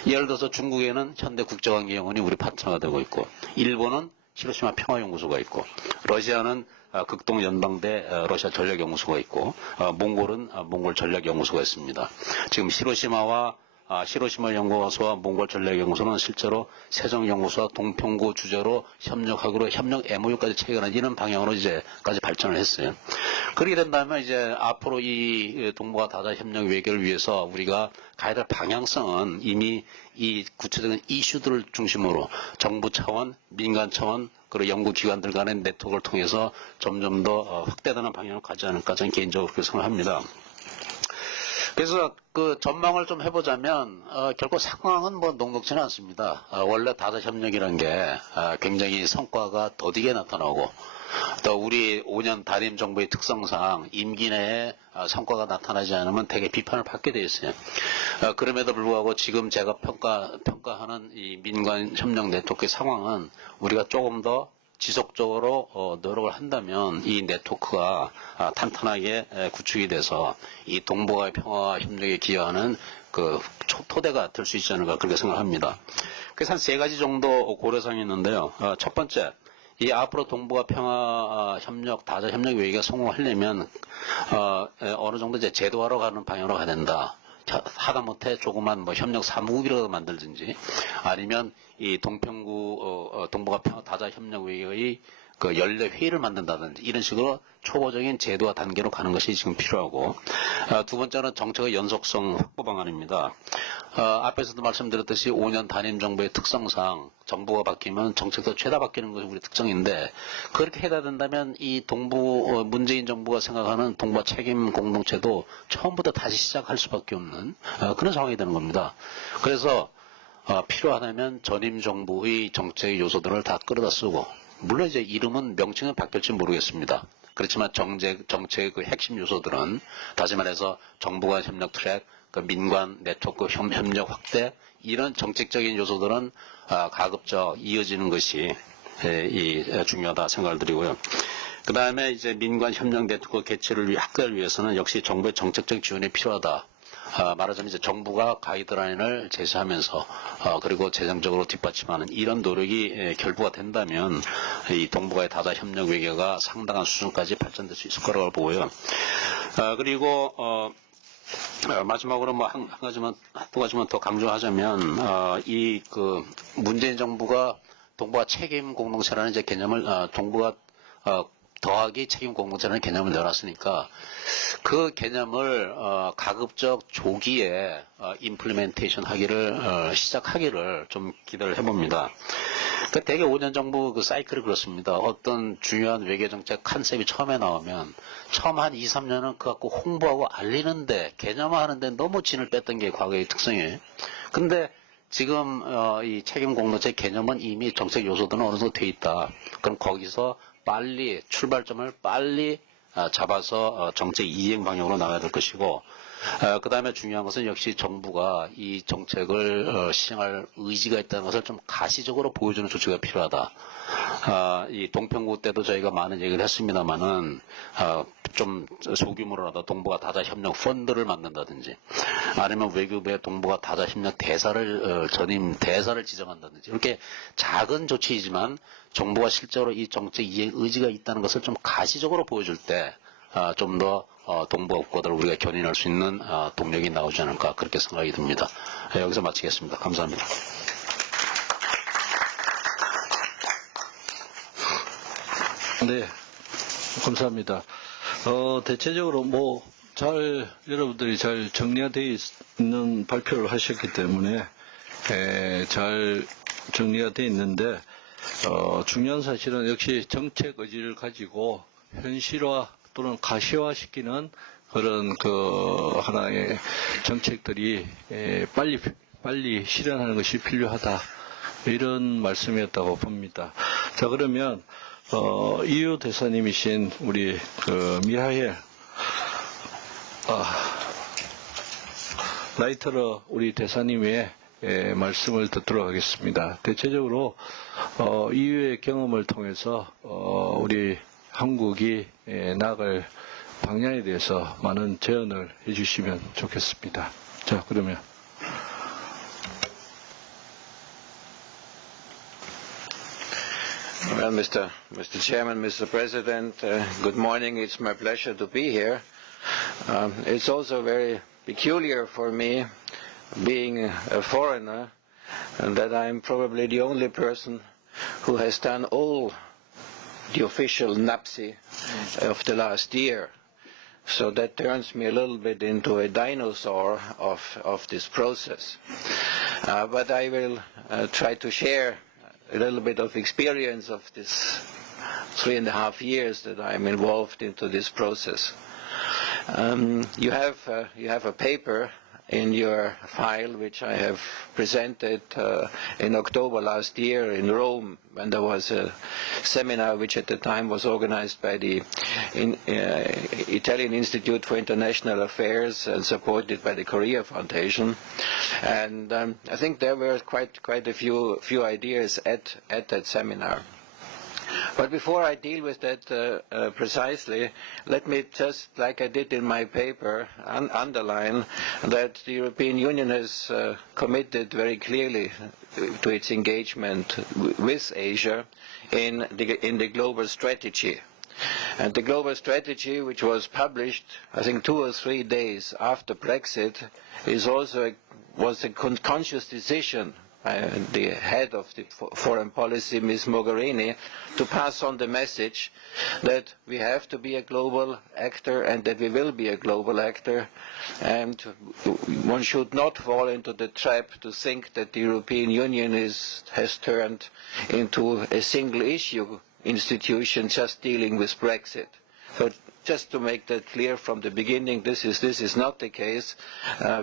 예를 들어서 중국에는 현대국제관계연구원이 우리 파트너가 되고 있고, 일본은 히로시마 평화연구소가 있고, 러시아는 극동연방대 러시아 전략연구소가 있고, 몽골은 몽골 전략연구소가 있습니다. 지금 히로시마 연구소와 몽골 전략연구소는 실제로 세종연구소와 동평구 주재로 협력하기로 협력 MOU까지 체결한 이런 방향으로 이제까지 발전을 했어요. 그렇게 된다면 이제 앞으로 이 동북아 다자 협력 외교를 위해서 우리가 가야 될 방향성은 이미 이 구체적인 이슈들을 중심으로 정부 차원, 민간 차원, 그리고 연구기관들 간의 네트워크를 통해서 점점 더 확대되는 방향을 가지 않을까 저는 개인적으로 그렇게 생각합니다. 그래서 그 전망을 좀 해보자면 결코 상황은 뭐 녹록지는 않습니다. 원래 다자 협력이라는 게 굉장히 성과가 더디게 나타나고, 또 우리 5년 단임 정부의 특성상 임기 내에 성과가 나타나지 않으면 되게 비판을 받게 되어 있어요. 그럼에도 불구하고 지금 제가 평가하는 이 민간 협력 네트워크의 상황은 우리가 조금 더 지속적으로 노력을 한다면 이 네트워크가 탄탄하게 구축이 돼서 이 동북아의 평화와 협력에 기여하는 그 토대가 될 수 있지 않을까 그렇게 생각합니다. 그래서 한 세 가지 정도 고려사항이 있는데요. 첫 번째, 이 앞으로 동북아 평화 협력, 다자 협력 외교가 성공하려면 어느 정도 이제 제도화로 가는 방향으로 가야 된다. 하다못해 조그만 뭐 협력 사무국이라도 만들든지, 아니면 이 동평구 동북아 평화 다자 협력 외교의 그 연례 회의를 만든다든지 이런 식으로 초보적인 제도화 단계로 가는 것이 지금 필요하고, 두 번째는 정책의 연속성 확보 방안입니다. 앞에서도 말씀드렸듯이 5년 단임 정부의 특성상 정부가 바뀌면 정책도 죄다 바뀌는 것이 우리 특성인데, 그렇게 해야 된다면 이 문재인 정부가 생각하는 동북아 책임 공동체도 처음부터 다시 시작할 수밖에 없는 그런 상황이 되는 겁니다. 그래서 필요하다면 전임 정부의 정책 요소들을 다 끌어다 쓰고, 물론 이제 이름은 명칭은 바뀔지 모르겠습니다. 그렇지만 정책의 그 핵심 요소들은, 다시 말해서 정부간 협력 트랙, 그 민관 네트워크 협력 확대, 이런 정책적인 요소들은 가급적 이어지는 것이 중요하다 생각을 드리고요. 그 다음에 이제 민관 협력 네트워크 개최를 확대를 위해서는 역시 정부의 정책적 지원이 필요하다. 말하자면 이제 정부가 가이드라인을 제시하면서 그리고 재정적으로 뒷받침하는 이런 노력이 결부가 된다면 이 동북아의 다자 협력 외교가 상당한 수준까지 발전될 수 있을 거라고 보고요. 그리고 마지막으로 뭐 두 가지만 더 강조하자면 이 그 문재인 정부가 동북아 책임 공동체라는 이제 개념을 동북아 더하기 책임 공동체라는 개념을 내놨으니까 그 개념을 가급적 조기에 임플리멘테이션 하기를 시작하기를 좀 기대를 해봅니다. 그 대개 5년 정부 그 사이클이 그렇습니다. 어떤 중요한 외교 정책 컨셉이 처음에 나오면 처음 한 2, 3년은 그 갖고 홍보하고 알리는데 개념화하는데 너무 진을 뺐던 게 과거의 특성이에요. 근데 지금 이 책임 공동체 개념은 이미 정책 요소들은 어느 정도 돼 있다. 그럼 거기서 빨리 출발점을 빨리 잡아서 정책 이행 방향으로 나가야 될 것이고, 그 다음에 중요한 것은 역시 정부가 이 정책을 시행할 의지가 있다는 것을 좀 가시적으로 보여주는 조치가 필요하다. 이 동평구 때도 저희가 많은 얘기를 했습니다만은 좀 소규모로라도 동북아 다자 협력 펀드를 만든다든지, 아니면 외교부에 동북아 다자 협력 대사를 전임 대사를 지정한다든지, 이렇게 작은 조치이지만 정부가 실제로 이 정책 이행 의지가 있다는 것을 좀 가시적으로 보여줄 때 좀 더 동북아 국가들을 우리가 견인할 수 있는 동력이 나오지 않을까 그렇게 생각이 듭니다. 여기서 마치겠습니다. 감사합니다. 네, 감사합니다. 대체적으로 여러분들이 잘 정리되어 있는 발표를 하셨기 때문에 잘 정리가 돼 있는데 중요한 사실은 역시 정책 의지를 가지고 현실화 또는 가시화시키는 그런 그 하나의 정책들이 빨리 실현하는 것이 필요하다. 이런 말씀이었다고 봅니다. 자, 그러면 EU 대사님이신 우리 그 미하엘 라이터러 우리 대사님의 말씀을 듣도록 하겠습니다. 대체적으로 EU의 경험을 통해서 우리 한국이 나아갈 방향에 대해서 많은 제언을 해주시면 좋겠습니다. 자, 그러면. Well, Mr. Chairman, Mr. President, good morning. It's my pleasure to be here. It's also very peculiar for me, being a foreigner, and that I'm probably the only person who has done all the official NAPSI of the last year. So that turns me a little bit into a dinosaur of this process. But I will try to share a little bit of experience of this 3.5 years that I'm involved into this process. You have a paper in your file which I have presented in October last year in Rome, when there was a seminar which at the time was organized by the Italian Institute for International Affairs and supported by the Korea Foundation. And I think there were quite a few ideas at that seminar. But before I deal with that precisely, let me just, like I did in my paper, underline that the European Union has committed very clearly to its engagement with Asia in the global strategy. And the global strategy, which was published, I think, 2 or 3 days after Brexit, was a conscious decision the head of the foreign policy, Ms. Mogherini, to pass on the message that we have to be a global actor and that we will be a global actor, and one should not fall into the trap to think that the European Union has turned into a single issue institution just dealing with Brexit. So just to make that clear from the beginning, this is not the case.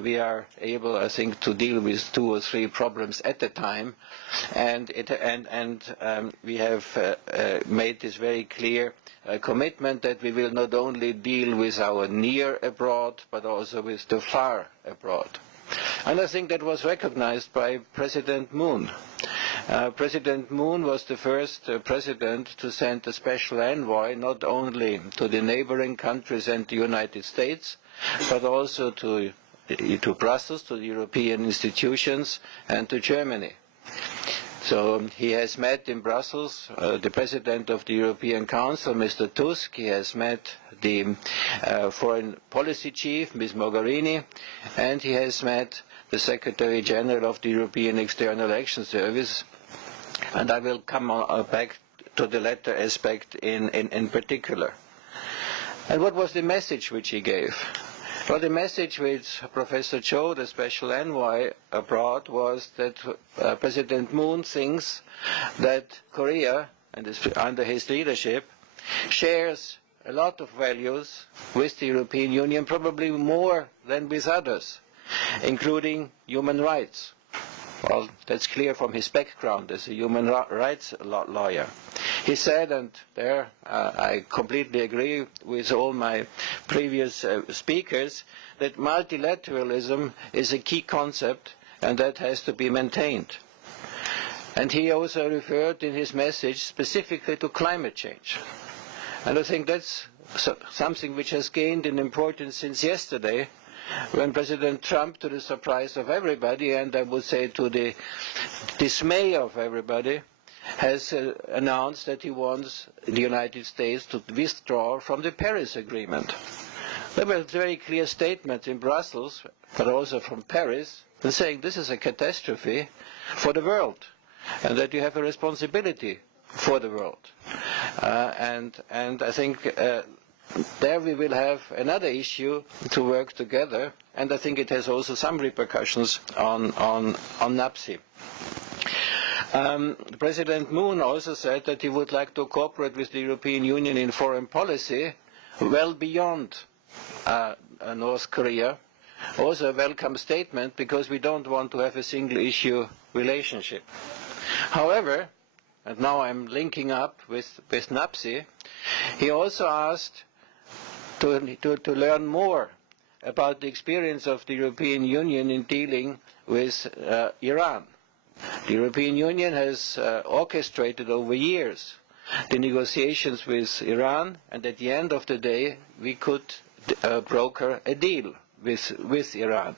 We are able, I think, to deal with 2 or 3 problems at a time, and we have made this very clear commitment that we will not only deal with our near abroad, but also with the far abroad. And I think that was recognized by President Moon. President Moon was the first president to send a special envoy not only to the neighboring countries and the United States, but also to Brussels, to the European institutions, and to Germany. So he has met in Brussels the President of the European Council, Mr. Tusk. He has met the Foreign Policy Chief, Ms. Mogherini, and he has met the Secretary General of the European External Action Service. And I will come back to the latter aspect in particular. And what was the message which he gave? Well, the message which Professor Cho, the special envoy, brought was that President Moon thinks that Korea, under his leadership, shares a lot of values with the European Union, probably more than with others, including human rights. Well, that's clear from his background as a human rights lawyer. He said, and there I completely agree with all my previous speakers, that multilateralism is a key concept and that has to be maintained. And he also referred in his message specifically to climate change. And I think that's something which has gained in importance since yesterday, when President Trump, to the surprise of everybody, and I would say to the dismay of everybody, has announced that he wants the United States to withdraw from the Paris Agreement. There were very clear statements in Brussels, but also from Paris, saying this is a catastrophe for the world, and that you have a responsibility for the world. And I think there we will have another issue to work together, and I think it has also some repercussions on NAPSI. President Moon also said that he would like to cooperate with the European Union in foreign policy well beyond North Korea. Also a welcome statement, because we don't want to have a single issue relationship. However, and now I'm linking up with NAPSI, he also asked to learn more about the experience of the European Union in dealing with Iran. The European Union has orchestrated over years the negotiations with Iran, and at the end of the day we could broker a deal with Iran.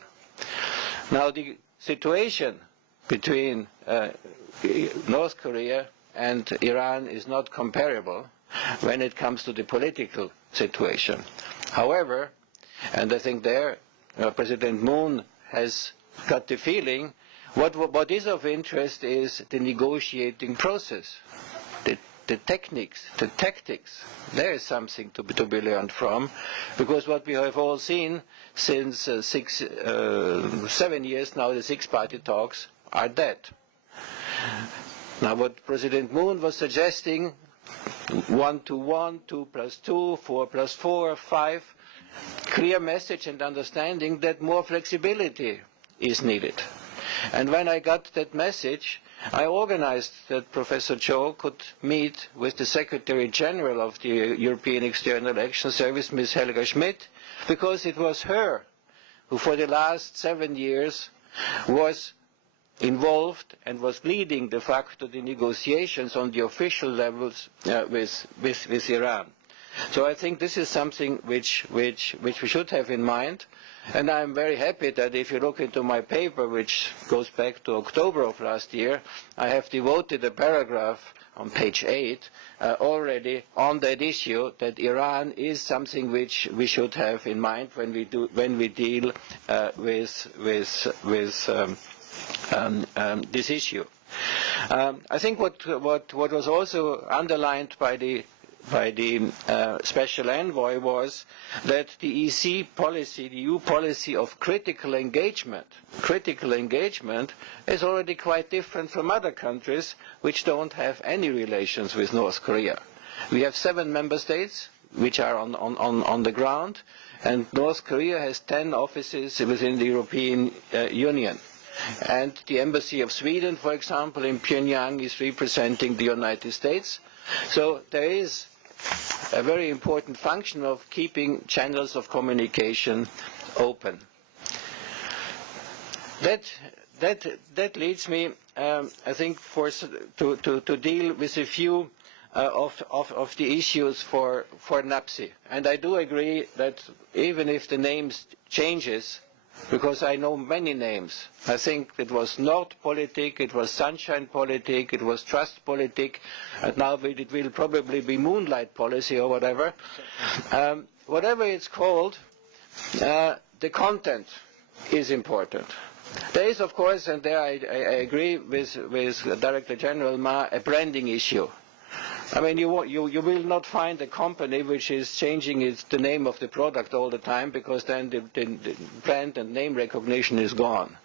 Now the situation between North Korea and Iran is not comparable when it comes to the political situation. However, and I think there President Moon has got the feeling, what is of interest is the negotiating process, the techniques, the tactics. There is something to be learned from, because what we have all seen since 7 years now, the six-party talks are dead. Now what President Moon was suggesting, 1 to 1, 2 plus 2, 4 plus 4, 5, clear message and understanding that more flexibility is needed. And when I got that message, I organized that Professor Cho could meet with the Secretary General of the European External Action Service, Ms. Helga Schmidt, because it was her who for the last 7 years was involved and was leading de facto the negotiations on the official levels with Iran. So I think this is something which we should have in mind. And I am very happy that if you look into my paper, which goes back to October of last year, I have devoted a paragraph on page 8 already on that issue, that Iran is something which we should have in mind when we deal with this issue. I think what was also underlined by the special envoy was that the EC policy, the EU policy of critical engagement is already quite different from other countries which don't have any relations with North Korea. We have 7 member states which are on the ground, and North Korea has 10 offices within the European Union. And the embassy of Sweden, for example, in Pyongyang is representing the United States. So there is a very important function of keeping channels of communication open. That leads me, I think, to deal with a few of the issues for NAPSI. And I do agree that even if the names changes, because I know many names. I think it was Nordpolitik, it was Sunshine Politik, it was Trust Politik, and now it will probably be Moonlight Policy or whatever. Whatever it's called, the content is important. There is, of course, and there I agree with Director General Ma, a branding issue. I mean, you will not find a company which is changing the name of the product all the time, because then the brand and name recognition is gone.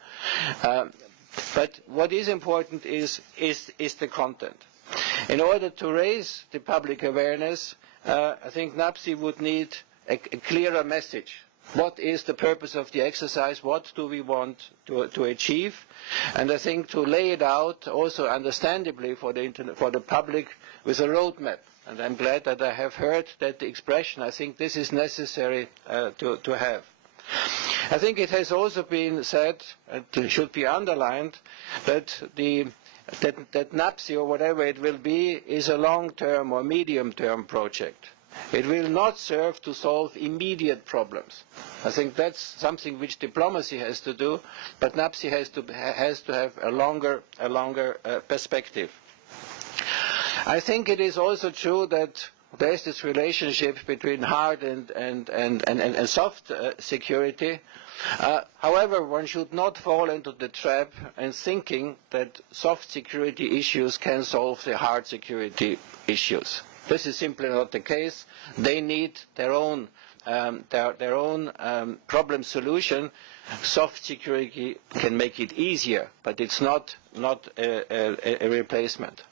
But what is important is the content. In order to raise the public awareness, I think NAPSI would need a clearer message. What is the purpose of the exercise? What do we want to achieve? And I think to lay it out also understandably for the public with a roadmap. And I'm glad that I have heard that expression. I think this is necessary to have. I think it has also been said, and it should be underlined, that that NAPSI, or whatever it will be, is a long-term or medium-term project. It will not serve to solve immediate problems. I think that's something which diplomacy has to do, but NAPSI has to have a longer perspective. I think it is also true that there is this relationship between hard and soft security. However, one should not fall into the trap in thinking that soft security issues can solve the hard security issues. This is simply not the case. They need their own their own problem solution, soft security can make it easier, but it's not a replacement.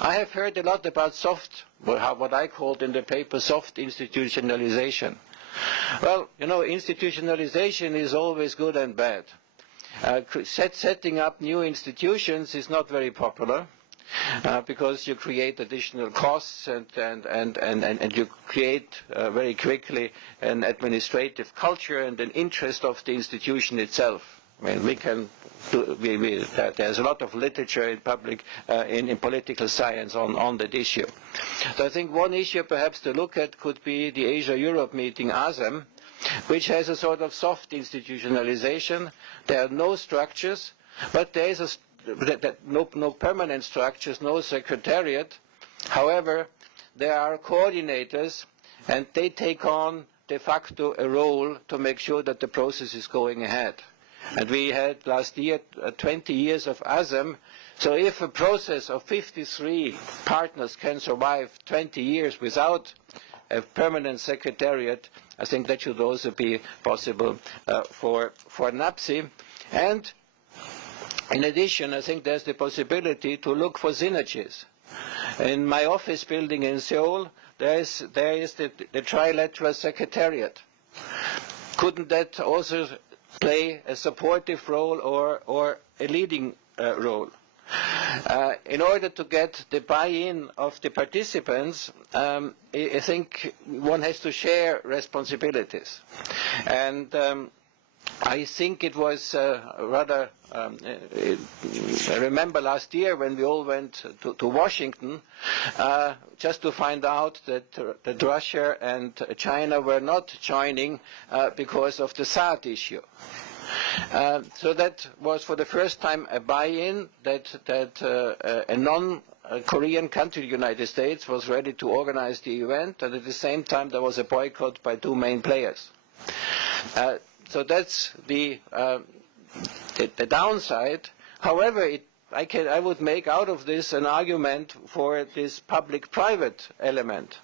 I have heard a lot about soft, what I called in the paper, soft institutionalization. Well, you know, institutionalization is always good and bad. Setting up new institutions is not very popular. Because you create additional costs and you create very quickly an administrative culture and an interest of the institution itself. I mean, there's a lot of literature in in political science on that issue. So I think one issue perhaps to look at could be the Asia-Europe meeting, ASEM, which has a sort of soft institutionalization. There are no structures, but there is no permanent structures, no secretariat. However, there are coordinators, and they take on de facto a role to make sure that the process is going ahead. And we had last year 20 years of ASEM. So if a process of 53 partners can survive 20 years without a permanent secretariat, I think that should also be possible for NAPSI. And in addition, I think there's the possibility to look for synergies. In my office building in Seoul, there is the trilateral secretariat. Couldn't that also play a supportive role or a leading role? In order to get the buy-in of the participants, I think one has to share responsibilities. And I think it was rather, I remember last year when we all went to Washington just to find out that Russia and China were not joining because of the SAD issue. So that was for the first time a buy-in that a non-Korean country, the United States, was ready to organize the event, and at the same time there was a boycott by two main players. So that's the downside. However, I would make out of this an argument for this public-private element.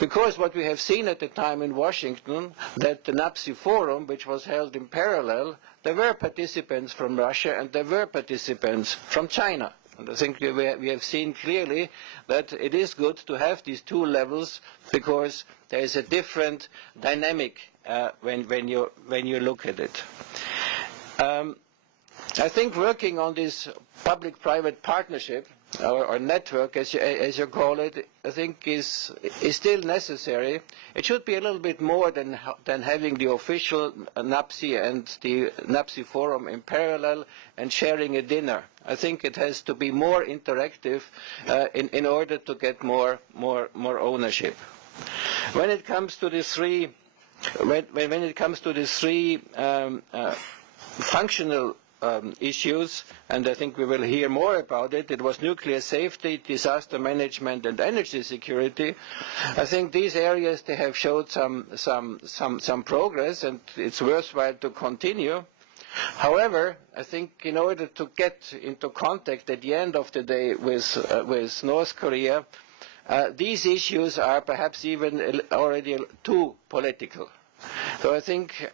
Because what we have seen at the time in Washington, that the NAPSI forum, which was held in parallel, there were participants from Russia and there were participants from China. And I think we have seen clearly that it is good to have these two levels because there is a different dynamic when you look at it. I think working on this public-private partnership or network, as you call it, I think is still necessary. It should be a little bit more than having the official NAPSI and the NAPSI forum in parallel and sharing a dinner. I think it has to be more interactive in order to get more ownership. When it comes to the three, functional issues, and I think we will hear more about it. It was nuclear safety, disaster management, and energy security. I think these areas, they have showed some progress, and it's worthwhile to continue. However, I think in order to get into contact at the end of the day with North Korea, these issues are perhaps even already too political. So I think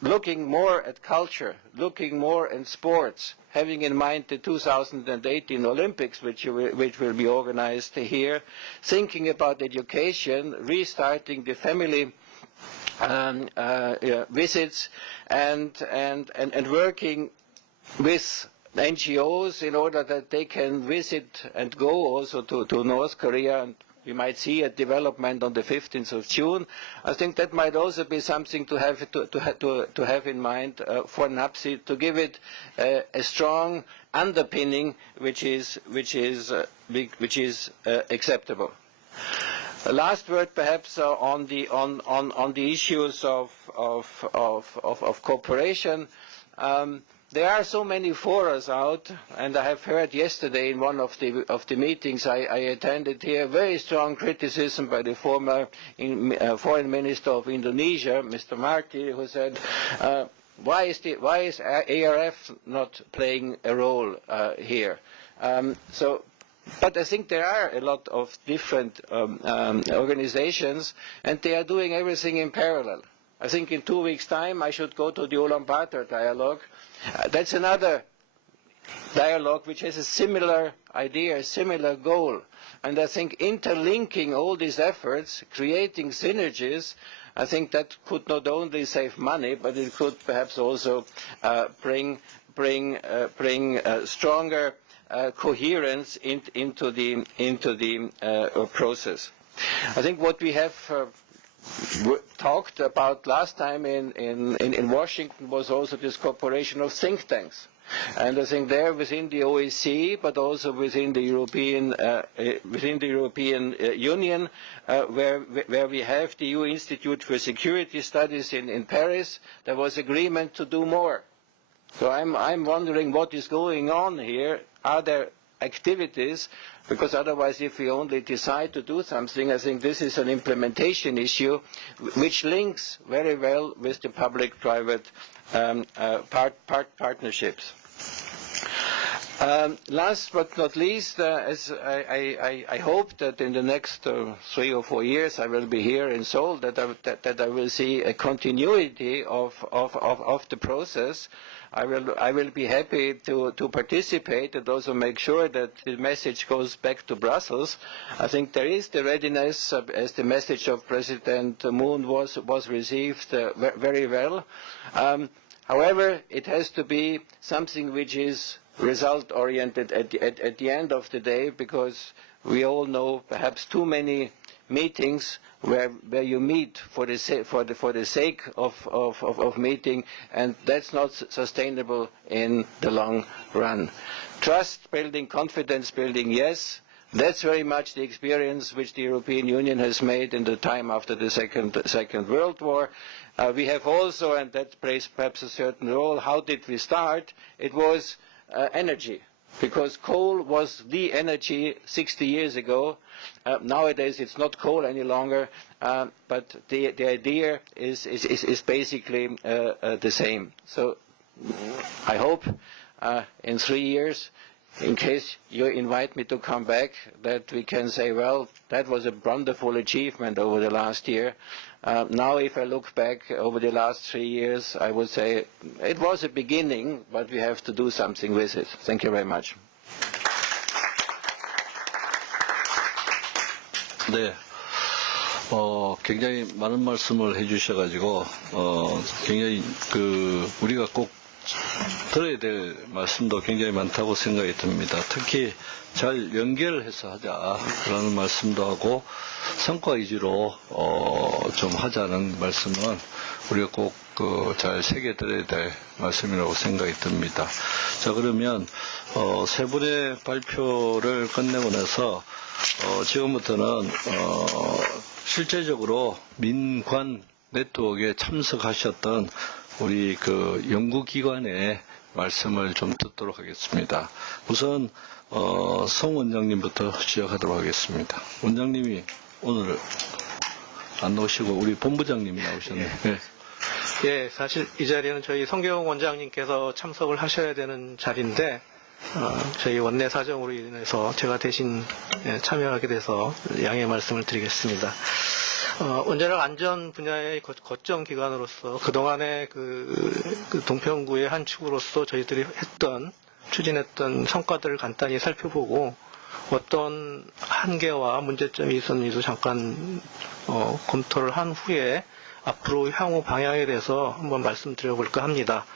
looking more at culture, looking more at sports, having in mind the 2018 Olympics, which will be organized here, thinking about education, restarting the family visits, and working with NGOs in order that they can visit and go also to North Korea. And we might see a development on the 15th of June. I think that might also be something to have in mind for NAPSI, to give it a strong underpinning which is acceptable. The last word perhaps on the issues of cooperation. There are so many forums out, and I have heard yesterday in one of the meetings I attended here very strong criticism by the former foreign minister of Indonesia, Mr. Marty, who said, why is ARF not playing a role here? So But I think there are a lot of different organizations, and they are doing everything in parallel. I think in 2 weeks' time I should go to the Ulaanbaatar dialogue. That's another dialogue which has a similar idea, a similar goal. And I think interlinking all these efforts, creating synergies, I think that could not only save money, but it could perhaps also bring stronger coherence into the process. I think what we have talked about last time in Washington was also this cooperation of think tanks. And I think there within the OSCE, but also within the European Union, where we have the EU Institute for Security Studies in Paris, there was agreement to do more. So I'm wondering what is going on here. Are there activities? Because otherwise, if we only decide to do something, I think this is an implementation issue which links very well with the public-private partnerships. Last but not least, as I hope that in the next 3 or 4 years I will be here in Seoul, that I will see a continuity of the process. I will be happy to participate and also make sure that the message goes back to Brussels. I think there is the readiness, as the message of President Moon was received very well. However, it has to be something which is result-oriented at the end of the day, because we all know perhaps too many meetings where you meet for the sake of meeting, and that's not sustainable in the long run. Trust building, confidence building, yes. That's very much the experience which the European Union has made in the time after the Second World War. We have also, and that plays perhaps a certain role, how did we start? It was energy, because coal was the energy 60 years ago. Nowadays it's not coal any longer, but the idea is basically the same. So I hope in 3 years, in case you invite me to come back, that we can say, well, that was a wonderful achievement over the last year. Now, if I look back over the last 3 years, I would say it was a beginning, but we have to do something with it. Thank you very much. 네. 굉장히 많은 말씀을 해주셔가지고, 굉장히 우리가 꼭 들어야 될 말씀도 굉장히 많다고 생각이 듭니다. 특히 잘 연결해서 하자 그런 말씀도 하고 성과 위주로 좀 하자는 말씀은 우리가 꼭 잘 새겨들어야 될 말씀이라고 생각이 듭니다. 자, 그러면 세 분의 발표를 끝내고 나서 지금부터는 실제적으로 민관 네트워크에 참석하셨던 우리 연구기관의 말씀을 좀 듣도록 하겠습니다. 우선 송 원장님부터 시작하도록 하겠습니다. 원장님이 오늘 안 나오시고 우리 본부장님이 나오셨네요. 네. 예, 사실 이 자리는 저희 성경 원장님께서 참석을 하셔야 되는 자리인데 저희 원내 사정으로 인해서 제가 대신 참여하게 돼서 양해 말씀을 드리겠습니다. 원자력 안전 분야의 거점 기관으로서 그동안의 그 동평구의 한 축으로서 저희들이 추진했던 성과들을 간단히 살펴보고 어떤 한계와 문제점이 있었는지도 잠깐 검토를 한 후에 앞으로 향후 방향에 대해서 한번 말씀드려볼까 합니다.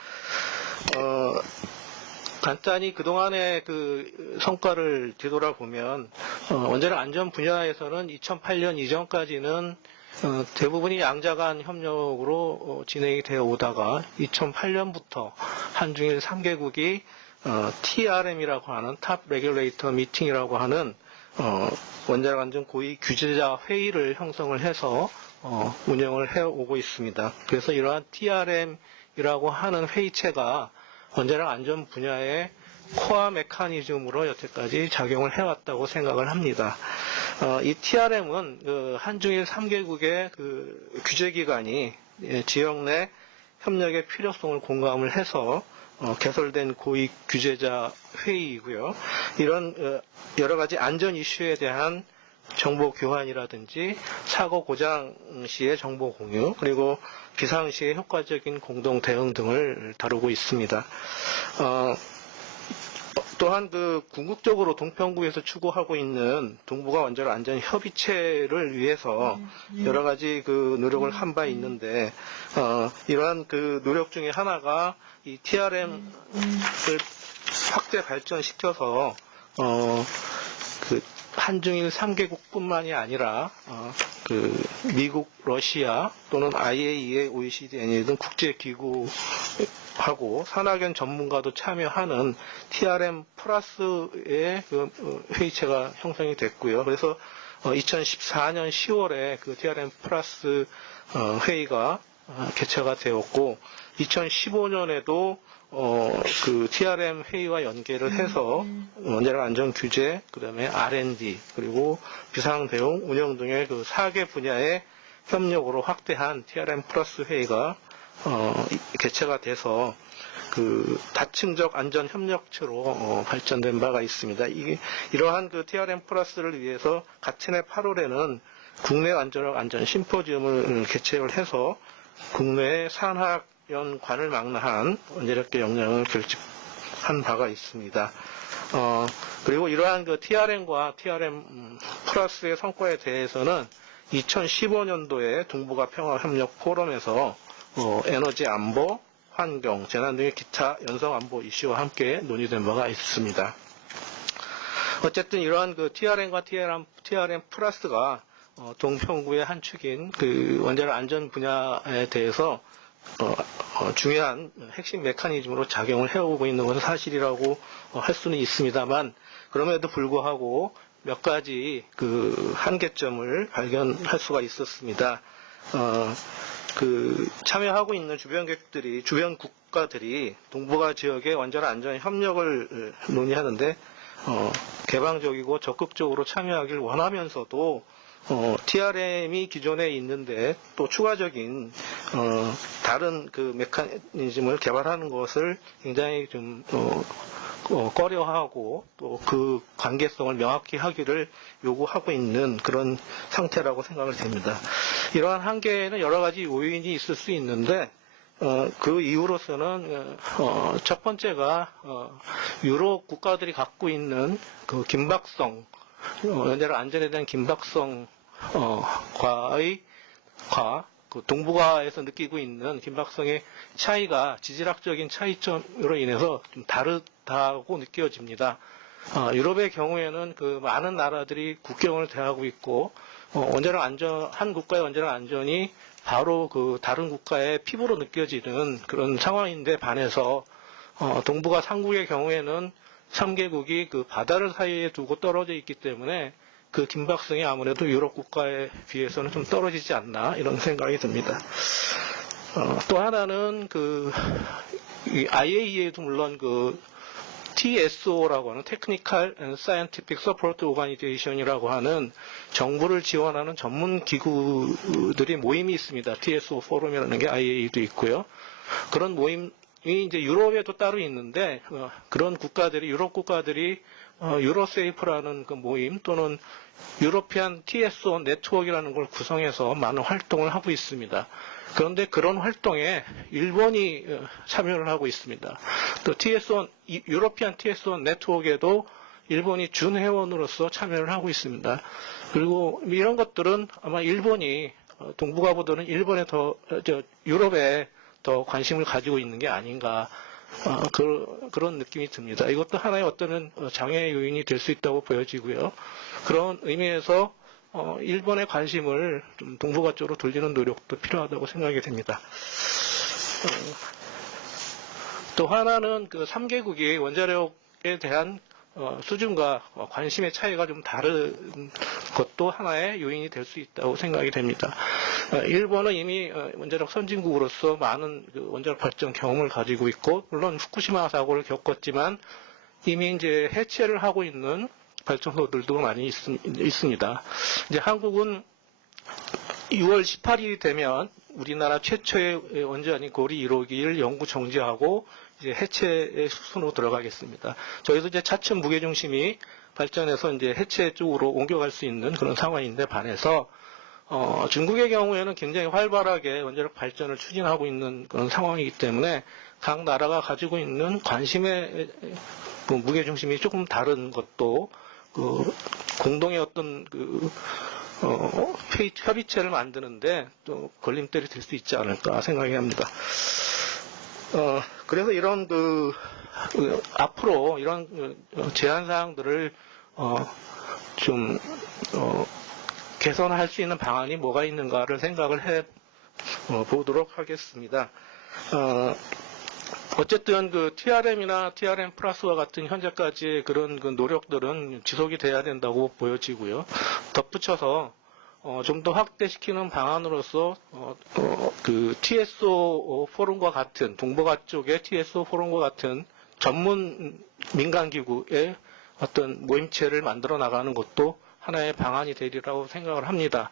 간단히 그동안의 그 성과를 뒤돌아보면 원자력 안전 분야에서는 2008년 이전까지는 대부분이 양자 간 협력으로 진행이 되어 오다가 2008년부터 한중일 3개국이 TRM이라고 하는 탑 레귤레이터 미팅이라고 하는 원자력 안전 고위 규제자 회의를 형성을 해서 운영을 해오고 있습니다. 그래서 이러한 TRM이라고 하는 회의체가 원자력 안전 분야의 코어 메커니즘으로 여태까지 작용을 해왔다고 생각을 합니다. 이 TRM은 한중일 3개국의 규제기관이 지역 내 협력의 필요성을 공감을 해서 개설된 고위 규제자 회의이고요. 이런 여러 가지 안전 이슈에 대한 정보 교환이라든지 사고 고장 시의 정보 공유, 그리고 비상 시의 효과적인 공동 대응 등을 다루고 있습니다. 또한 그 궁극적으로 동평구에서 추구하고 있는 동북아 원자력 안전 협의체를 위해서 여러 가지 그 노력을 한 바 있는데 이러한 그 노력 중에 하나가 이 TRM을 확대 발전시켜서 그 한중일 3개국뿐만이 아니라 그 미국, 러시아 또는 IAEA, OECD, NA 등 국제기구하고 산학연 전문가도 참여하는 TRM 플러스의 그 회의체가 형성이 됐고요. 그래서 2014년 10월에 그 TRM 플러스 회의가 개최가 되었고 2015년에도 그 TRM 회의와 연계를 해서 원자력 안전 규제, 그다음에 R&D, 그리고 비상 대응, 운영 등의 그 4개 분야의 협력으로 확대한 TRM 플러스 회의가 개최가 돼서 그 다층적 안전 협력체로 발전된 바가 있습니다. 이러한 그 TRM 플러스를 위해서 같은 해 8월에는 국내 원자력 안전 심포지움을 개최를 해서 국내의 산학연관을 망라한 원자력계 역량을 결집한 바가 있습니다. 그리고 이러한 그 TRM과 TRM 플러스의 성과에 대해서는 2015년도에 동북아 평화협력 포럼에서 에너지 안보, 환경, 재난 등의 기타 연성 안보 이슈와 함께 논의된 바가 있습니다. 어쨌든 이러한 그 TRM과 TRM 플러스가 동평구의 한 축인 그 원자력 안전 분야에 대해서 중요한 핵심 메커니즘으로 작용을 해오고 있는 것은 사실이라고 할 수는 있습니다만 그럼에도 불구하고 몇 가지 그 한계점을 발견할 수가 있었습니다. 그 참여하고 있는 주변 국가들이 동북아 지역의 원자력 안전 협력을 논의하는데 개방적이고 적극적으로 참여하길 원하면서도 TRM이 기존에 있는데 또 추가적인 다른 그 메커니즘을 개발하는 것을 굉장히 좀 꺼려하고 또 그 관계성을 명확히 하기를 요구하고 있는 그런 상태라고 생각을 됩니다. 이러한 한계에는 여러 가지 요인이 있을 수 있는데 그 이유로서는 첫 번째가 유럽 국가들이 갖고 있는 그 긴박성, 원자력 안전에 대한 긴박성 그 동북아에서 느끼고 있는 긴박성의 차이가 지질학적인 차이점으로 인해서 좀 다르다고 느껴집니다. 유럽의 경우에는 그 많은 나라들이 국경을 대하고 있고 한 국가의 원자력 안전이 바로 그 다른 국가의 피부로 느껴지는 그런 상황인데 반해서 동북아 3국의 경우에는 3개국이 그 바다를 사이에 두고 떨어져 있기 때문에 그 긴박성이 아무래도 유럽 국가에 비해서는 좀 떨어지지 않나 이런 생각이 듭니다. 또 하나는 그 IAEA도 물론 그 TSO라고 하는 Technical and Scientific Support Organization이라고 하는 정부를 지원하는 전문 기구들이 모임이 있습니다. TSO 포럼이라는 게 IAEA도 있고요. 그런 모임이 이제 유럽에도 따로 있는데 그런 국가들이 유럽 국가들이 유로세이프라는 그 모임 또는 유로피안 TSO 네트워크라는 걸 구성해서 많은 활동을 하고 있습니다. 그런데 그런 활동에 일본이 참여를 하고 있습니다. 또 유로피안 TSO 네트워크에도 일본이 준회원으로서 참여를 하고 있습니다. 그리고 이런 것들은 아마 일본이 동북아보다는 유럽에 더 관심을 가지고 있는 게 아닌가 그런 느낌이 듭니다. 이것도 하나의 어떤 장애 요인이 될 수 있다고 보여지고요. 그런 의미에서 일본의 관심을 좀 동북아 쪽으로 돌리는 노력도 필요하다고 생각이 됩니다. 또 하나는 그 3개국이 원자력에 대한 수준과 관심의 차이가 좀 다른 것도 하나의 요인이 될 수 있다고 생각이 됩니다. 일본은 이미 원자력 선진국으로서 많은 그 원자력 발전 경험을 가지고 있고, 물론 후쿠시마 사고를 겪었지만 이미 이제 해체를 하고 있는 발전소들도 많이 있습니다. 이제 한국은 6월 18일이 되면 우리나라 최초의 원전이 고리 1호기를 영구 정지하고 이제 해체의 수순으로 들어가겠습니다. 저희도 이제 차츰 무게중심이 발전해서 이제 해체 쪽으로 옮겨갈 수 있는 그런 상황인데 반해서 중국의 경우에는 굉장히 활발하게 원자력 발전을 추진하고 있는 그런 상황이기 때문에 각 나라가 가지고 있는 관심의 그 무게중심이 조금 다른 것도 그 공동의 어떤 그 협의체를 만드는데 또 걸림돌이 될 수 있지 않을까 생각이 합니다. 그래서 이런 앞으로 이런 제한 사항들을 좀 개선할 수 있는 방안이 뭐가 있는가를 생각을 해 보도록 하겠습니다. 어쨌든 그 TRM이나 TRM 플러스와 같은 현재까지의 그런 그 노력들은 지속이 돼야 된다고 보여지고요. 덧붙여서 좀 더 확대시키는 방안으로서 그 TSO 포럼과 같은 동북아 쪽의 TSO 포럼과 같은 전문 민간 기구의 어떤 모임체를 만들어 나가는 것도 하나의 방안이 되리라고 생각을 합니다.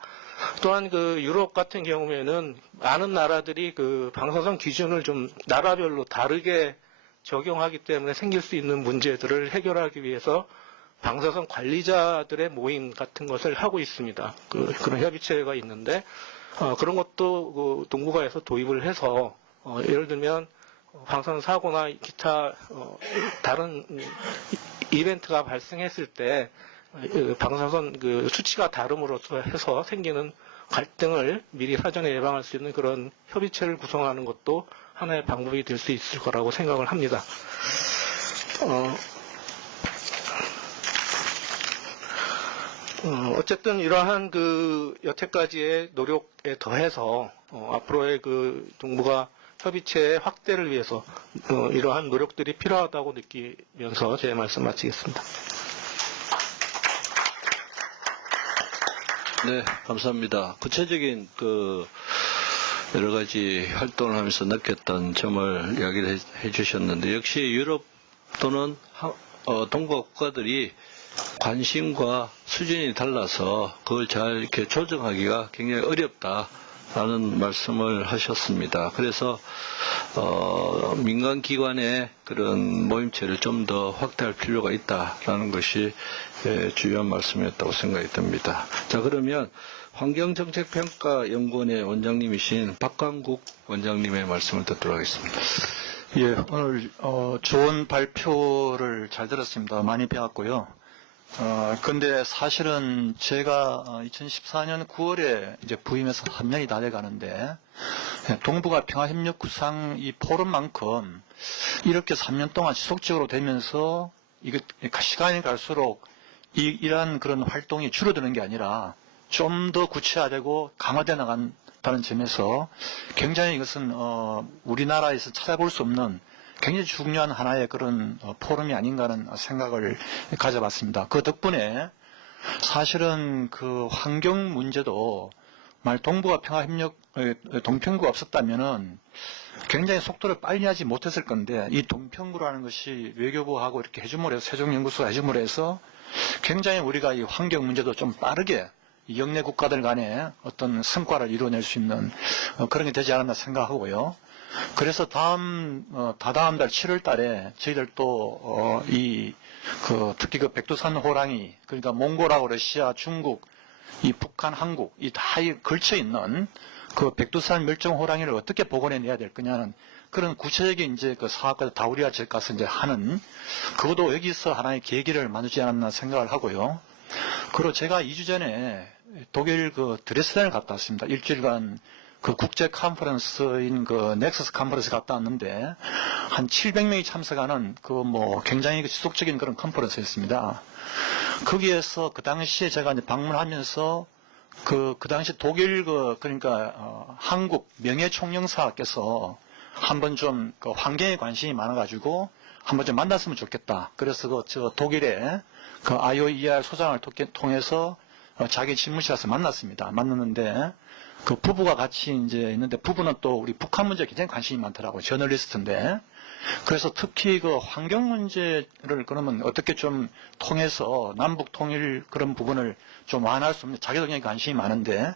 또한 그 유럽 같은 경우에는 많은 나라들이 그 방사선 기준을 좀 나라별로 다르게 적용하기 때문에 생길 수 있는 문제들을 해결하기 위해서 방사선 관리자들의 모임 같은 것을 하고 있습니다. 그런 협의체가 있는데 그런 것도 그 동북아에서 도입을 해서 예를 들면 방사선 사고나 기타 다른 이벤트가 발생했을 때 방사선 그 수치가 다름으로써 해서 생기는 갈등을 미리 사전에 예방할 수 있는 그런 협의체를 구성하는 것도 하나의 방법이 될 수 있을 거라고 생각을 합니다. 어쨌든 이러한 그 여태까지의 노력에 더해서 앞으로의 그 동북아 협의체의 확대를 위해서 이러한 노력들이 필요하다고 느끼면서 제 말씀 마치겠습니다. 네, 감사합니다. 구체적인 그 여러 가지 활동을 하면서 느꼈던 점을 이야기를 해주셨는데 역시 유럽 또는 동북아 국가들이 관심과 수준이 달라서 그걸 잘 이렇게 조정하기가 굉장히 어렵다라는 말씀을 하셨습니다. 그래서 민간 기관의 그런 모임체를 좀 더 확대할 필요가 있다라는 것이 주요한 말씀이었다고 생각이 듭니다. 자, 그러면 환경정책평가연구원의 원장님이신 박광국 원장님의 말씀을 듣도록 하겠습니다. 예, 오늘 좋은 발표를 잘 들었습니다. 많이 배웠고요. 근데 사실은 제가 2014년 9월에 이제 부임해서 3년이 다 돼 가는데 동북아 평화협력 구상 이 포럼만큼 이렇게 3년 동안 지속적으로 되면서 이게 시간이 갈수록 이러한 그런 활동이 줄어드는 게 아니라 좀 더 구체화되고 강화되어 나간다는 점에서 굉장히 이것은 우리나라에서 찾아볼 수 없는 굉장히 중요한 하나의 그런 포럼이 아닌가 하는 생각을 가져봤습니다. 그 덕분에 사실은 그 환경 문제도 만약 동북아 평화협력 동평구가 없었다면은 굉장히 속도를 빨리 하지 못했을 건데 이 동평구라는 것이 외교부하고 이렇게 해줌으로 해서 세종연구소가 해줌으로 해서 굉장히 우리가 이 환경 문제도 좀 빠르게 영내 국가들 간에 어떤 성과를 이루어낼 수 있는 그런 게 되지 않았나 생각하고요. 그래서 다다음 달 7월 달에 저희들 또 특히 그 백두산 호랑이 그러니까 몽골하고 러시아, 중국, 이 북한, 한국 이 다 걸쳐 있는 그 백두산 멸종 호랑이를 어떻게 복원해내야 될 거냐는 그런 구체적인 이제 그 사업까지 다 우리가 저가서 이제 하는 그것도 여기서 하나의 계기를 만들지 않았나 생각을 하고요. 그리고 제가 2주 전에 독일 그 드레스덴을 갔다 왔습니다. 일주일간 그 국제 컨퍼런스인 그 넥서스 컨퍼런스 갔다 왔는데 한 700명이 참석하는 그 뭐 굉장히 지속적인 그런 컨퍼런스였습니다. 거기에서 그 당시에 제가 이제 방문하면서 그 당시 독일 그러니까 한국 명예총영사께서 한번 좀 그 환경에 관심이 많아가지고 한번 좀 만났으면 좋겠다. 그래서 저 독일의 그 IOER 소장을 통해서 자기 집무실에 가서 만났습니다. 만났는데 그 부부가 같이 이제 있는데 부부는 또 우리 북한 문제에 굉장히 관심이 많더라고요. 저널리스트인데 그래서 특히 그 환경 문제를 그러면 어떻게 좀 통해서 남북 통일 그런 부분을 좀 완화할 수 없는 자기도 굉장히 관심이 많은데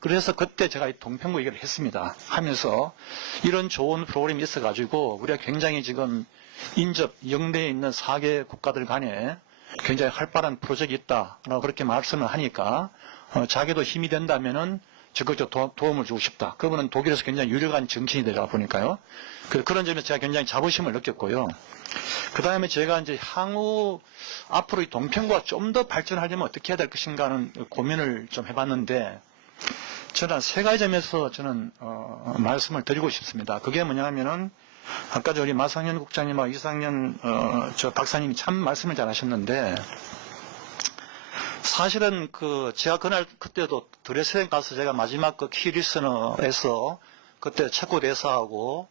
그래서 그때 제가 이 동평구 얘기를 했습니다. 하면서 이런 좋은 프로그램이 있어가지고 우리가 굉장히 지금 인접 영내에 있는 4개 국가들 간에 굉장히 활발한 프로젝트가 있다라고 그렇게 말씀을 하니까 자기도 힘이 된다면은 적극적으로 도움을 주고 싶다. 그분은 독일에서 굉장히 유력한 정치인이 되다 보니까요. 그런 점에서 제가 굉장히 자부심을 느꼈고요. 그 다음에 제가 이제 향후 앞으로 이 동평구가 좀 더 발전하려면 어떻게 해야 될 것인가 하는 고민을 좀 해봤는데 저는 세 가지 점에서 저는 말씀을 드리고 싶습니다. 그게 뭐냐면은 아까 우리 마상현 국장님하고 이상현 저 박사님이 참 말씀을 잘하셨는데 사실은 제가 그때도 드레스덴 가서 제가 마지막 키리스너에서 그때 체코 대사하고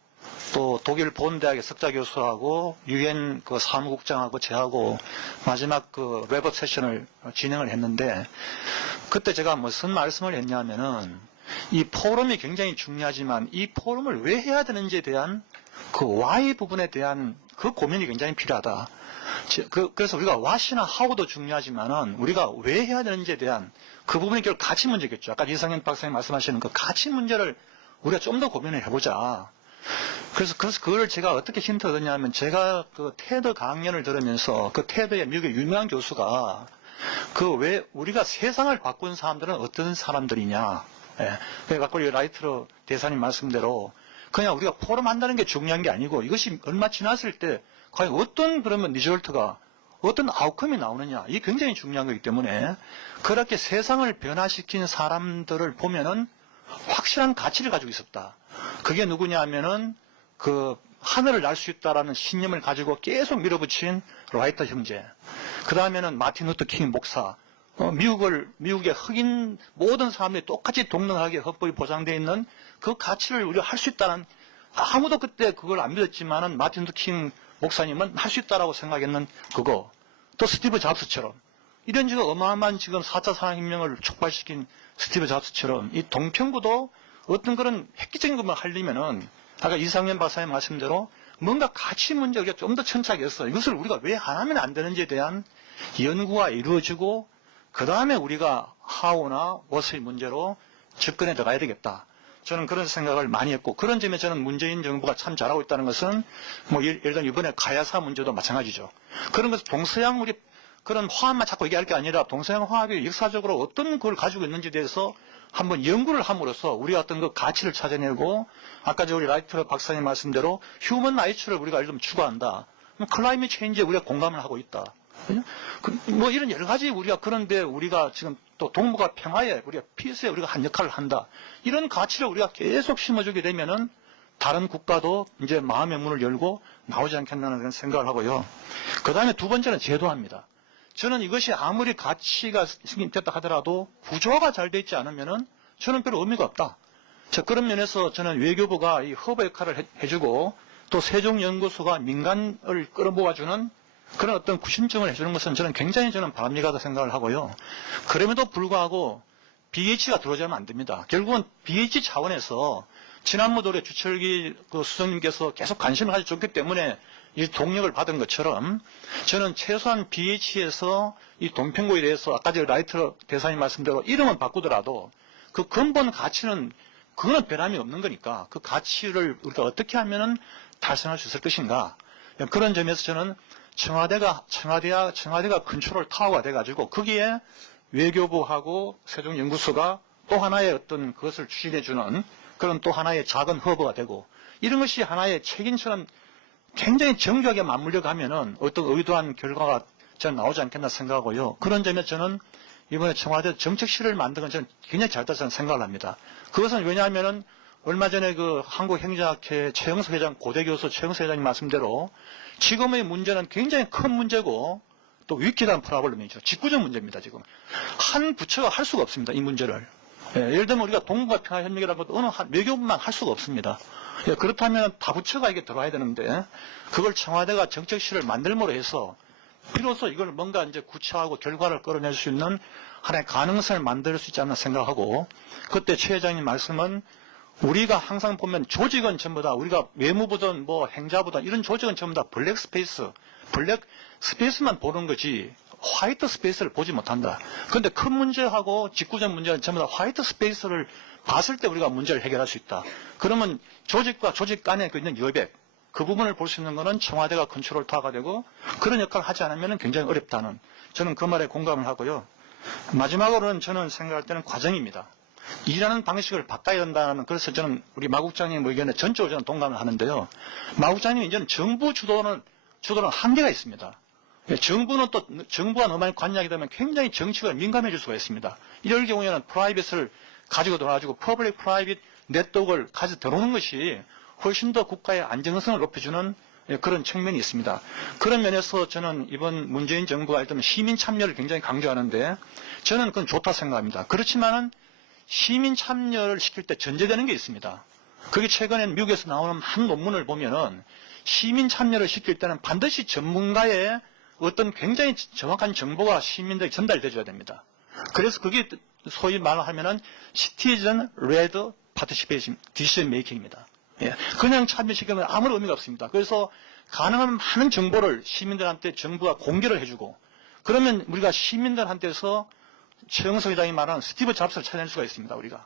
또 독일 본대학의 석좌 교수하고 유엔 사무국장하고 저하고 마지막 랩업 세션을 진행을 했는데 그때 제가 무슨 말씀을 했냐면은 이 포럼이 굉장히 중요하지만 이 포럼을 왜 해야 되는지에 대한 그 why 부분에 대한 그 고민이 굉장히 필요하다. 그래서 우리가 what이나 how도 중요하지만은 우리가 왜 해야 되는지에 대한 그 부분이 결국 가치 문제겠죠. 아까 이상현 박사님 말씀하시는 그 가치 문제를 우리가 좀 더 고민을 해보자. 그래서 그걸 제가 어떻게 힌트 얻었냐면 제가 그 테드 강연을 들으면서 그 테드의 미국의 유명한 교수가 왜 우리가 세상을 바꾼 사람들은 어떤 사람들이냐. 예. 그러니까 우리 라이트로 대사님 말씀대로 그냥 우리가 포럼 한다는 게 중요한 게 아니고 이것이 얼마 지났을 때 과연 어떤 그러면 리졸트가 어떤 아웃컴이 나오느냐. 이게 굉장히 중요한 거기 때문에 그렇게 세상을 변화시킨 사람들을 보면은 확실한 가치를 가지고 있었다. 그게 누구냐 하면은 하늘을 날 수 있다라는 신념을 가지고 계속 밀어붙인 라이터 형제. 그 다음에는 마틴 루터 킹 목사. 미국의 흑인 모든 사람들이 똑같이 동등하게 헌법이 보장되어 있는 그 가치를 우리가 할 수 있다는 아무도 그때 그걸 안 믿었지만은 마틴 루터 킹 목사님은 할 수 있다라고 생각했는 그거. 또 스티브 잡스처럼. 이런 지금 어마어마한 지금 4차 산업혁명을 촉발시킨 스티브 잡스처럼 이 동평구도 어떤 그런 획기적인 것만 하려면은 아까 이상현 박사님 말씀대로 뭔가 가치 문제 우리가 좀 더 천착 해서 이것을 우리가 왜 안 하면 안 되는지에 대한 연구가 이루어지고 그 다음에 우리가 how나 what의 문제로 접근해 들어가야 되겠다. 저는 그런 생각을 많이 했고 그런 점에 저는 문재인 정부가 참 잘하고 있다는 것은 예를 들면 이번에 가야사 문제도 마찬가지죠. 그런 것은 동서양 우리 그런 화합만 자꾸 얘기할 게 아니라 동서양 화합이 역사적으로 어떤 걸 가지고 있는지에 대해서 한번 연구를 함으로써 우리가 어떤 그 가치를 찾아내고 아까 우리 라이트 박사님 말씀대로 휴먼 라이츠를 우리가 좀 추구한다. 클라이밋 체인지에 우리가 공감을 하고 있다. 이런 여러 가지 우리가 그런데 우리가 지금 또 동북아 평화에 우리가 피스에 우리가 한 역할을 한다. 이런 가치를 우리가 계속 심어주게 되면은 다른 국가도 이제 마음의 문을 열고 나오지 않겠나는 그런 생각을 하고요. 그 다음에 두 번째는 제도화입니다. 저는 이것이 아무리 가치가 승인됐다 하더라도 구조화가 잘 되어 있지 않으면은 저는 별로 의미가 없다. 그런 면에서 저는 외교부가 이 허브 역할을 해주고 또 세종연구소가 민간을 끌어모아주는 그런 어떤 구심증을 해주는 것은 저는 굉장히 바람직하다 생각을 하고요. 그럼에도 불구하고 BH가 들어오자면 안 됩니다. 결국은 BH 차원에서 지난번도 우리 주철기 수석님께서 계속 관심을 가져줬기 때문에 이 동력을 받은 것처럼 저는 최소한 BH에서 이 동평구에 대해서 아까 라이트 대사님 말씀대로 이름은 바꾸더라도 그 근본 가치는 그거는 변함이 없는 거니까 그 가치를 우리가 어떻게 하면은 달성할 수 있을 것인가 그런 점에서 저는 청와대가 컨트롤 타워가 돼가지고 거기에 외교부하고 세종연구소가 또 하나의 어떤 그것을 추진해주는 그런 또 하나의 작은 허브가 되고 이런 것이 하나의 책임처럼 굉장히 정교하게 맞물려 가면은 어떤 의도한 결과가 저는 나오지 않겠나 생각하고요. 그런 점에서 저는 이번에 청와대 정책실을 만든 건 저는 굉장히 잘했다고 저는 생각을 합니다. 그것은 왜냐하면은 얼마 전에 한국행정학회 최영석 회장, 고대교수 최영석 회장님 말씀대로 지금의 문제는 굉장히 큰 문제고 또 위키한 프로블럼이죠. 직구적 문제입니다, 지금. 한 부처가 할 수가 없습니다, 이 문제를. 예를 들면 우리가 동북아 평화협력이라는 것도 어느 외교부만 할 수가 없습니다. 그렇다면 다 부처가 이게 들어와야 되는데 그걸 청와대가 정책실을 만들므로 해서 비로소 이걸 뭔가 이제 구체화하고 결과를 끌어낼 수 있는 하나의 가능성을 만들 수 있지 않나 생각하고 그때 최 회장님 말씀은 우리가 항상 보면 조직은 전부 다 우리가 외무부든 뭐 행자부든 이런 조직은 전부 다 블랙 스페이스만 보는 거지 화이트 스페이스를 보지 못한다. 그런데 큰 문제하고 직구적 문제는 전부 다 화이트 스페이스를 봤을 때 우리가 문제를 해결할 수 있다. 그러면 조직과 조직 간에 있는 여백, 그 부분을 볼 수 있는 것은 청와대가 컨트롤 타워가 되고 그런 역할을 하지 않으면 굉장히 어렵다는 저는 그 말에 공감을 하고요. 마지막으로는 저는 생각할 때는 과정입니다. 일하는 방식을 바꿔야 된다는, 그래서 저는 우리 마국장님 의견에 전적으로 저는 동감을 하는데요. 마국장님 이제는 정부 주도는 한계가 있습니다. 정부는 또, 정부가 너무 많이 관여하게 되면 굉장히 정치가 민감해질 수가 있습니다. 이럴 경우에는 프라이빗을 가지고 들어가지고 퍼블릭 프라이빗 네트워크를 가지고 들어오는 것이 훨씬 더 국가의 안정성을 높여주는 그런 측면이 있습니다. 그런 면에서 저는 이번 문재인 정부가 일단 시민 참여를 굉장히 강조하는데 저는 그건 좋다 생각합니다. 그렇지만은 시민 참여를 시킬 때 전제되는 게 있습니다. 그게 최근에 미국에서 나오는 한 논문을 보면은 시민 참여를 시킬 때는 반드시 전문가의 어떤 굉장히 정확한 정보가 시민들에게 전달되어야 됩니다. 그래서 그게 소위 말을 하면은 Citizen Led Participation Decision Making입니다. 예, 그냥 참여시키면 아무런 의미가 없습니다. 그래서 가능한 많은 정보를 시민들한테 정부가 공개를 해주고 그러면 우리가 시민들한테서 최영석 회장이 말하는 스티브 잡스를 찾아낼 수가 있습니다. 우리가.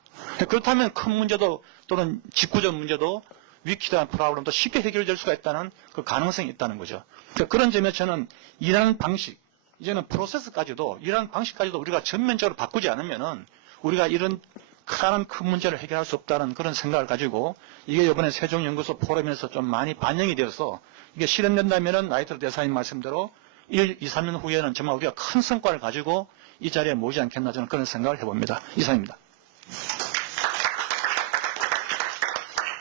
그렇다면 큰 문제도 또는 직구적 문제도 위키드한 프로그램도 쉽게 해결될 수가 있다는 그 가능성이 있다는 거죠. 그러니까 그런 점에서 저는 일하는 방식, 이제는 프로세스까지도 일하는 방식까지도 우리가 전면적으로 바꾸지 않으면은 우리가 이런 큰 문제를 해결할 수 없다는 그런 생각을 가지고 이게 이번에 세종연구소 포럼에서 좀 많이 반영이 되어서 이게 실현된다면은 나이트로 대사님 말씀대로 1, 2, 3년 후에는 정말 우리가 큰 성과를 가지고 이 자리에 모이지 않겠나 저는 그런 생각을 해봅니다. 이상입니다.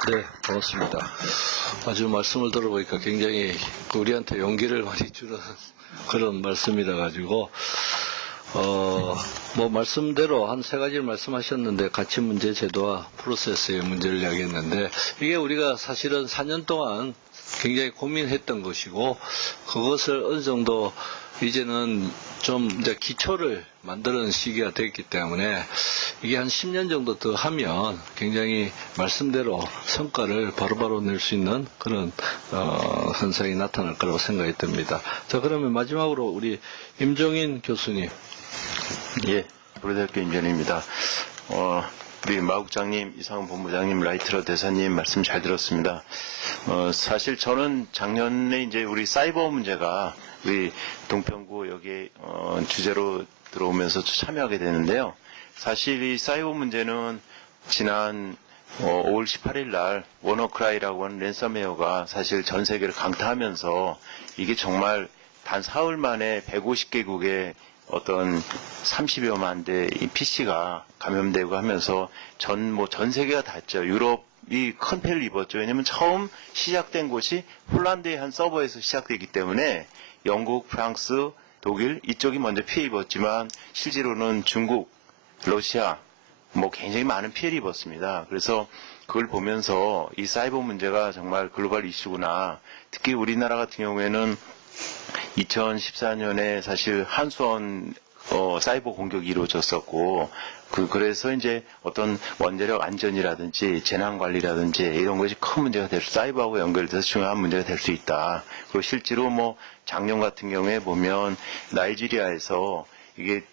네, 고맙습니다. 아주 말씀을 들어보니까 굉장히 우리한테 용기를 많이 주는 그런 말씀이라 가지고 뭐 말씀대로 한 세 가지를 말씀하셨는데 가치 문제 제도와 프로세스의 문제를 이야기했는데 이게 우리가 사실은 4년 동안 굉장히 고민했던 것이고 그것을 어느 정도 이제는 좀 이제 기초를 만드는 시기가 됐기 때문에 이게 한 10년 정도 더 하면 굉장히 말씀대로 성과를 바로바로 낼 수 있는 그런 현상이 나타날 거라고 생각이 듭니다. 자, 그러면 마지막으로 우리 임종인 교수님. 예, 고려대학교 임종인입니다. 우리 마국장님, 이상훈 본부장님, 라이트러 대사님 말씀 잘 들었습니다. 사실 저는 작년에 이제 우리 사이버 문제가 우리 동평구 여기에 주제로 들어오면서 참여하게 되는데요. 사실 이 사이버 문제는 지난 5월 18일 날 워너크라이라고 하는 랜섬웨어가 사실 전 세계를 강타하면서 이게 정말 단 사흘 만에 150개국의 어떤 30여만 대의 PC가 감염되고 하면서 전 세계가 닿죠. 유럽이 큰 피해를 입었죠. 왜냐면 처음 시작된 곳이 폴란드의 한 서버에서 시작되기 때문에 영국, 프랑스, 독일 이쪽이 먼저 피해 입었지만 실제로는 중국, 러시아 뭐 굉장히 많은 피해를 입었습니다. 그래서 그걸 보면서 이 사이버 문제가 정말 글로벌 이슈구나. 특히 우리나라 같은 경우에는 2014년에 사실 한수원 사이버 공격이 이루어졌었고 그래서 이제 어떤 원자력 안전이라든지 재난 관리라든지 이런 것이 큰 문제가 될 사이버하고 연결돼서 중요한 문제가 될 수 있다. 그리고 실제로 뭐 작년 같은 경우에 보면 나이지리아에서 이게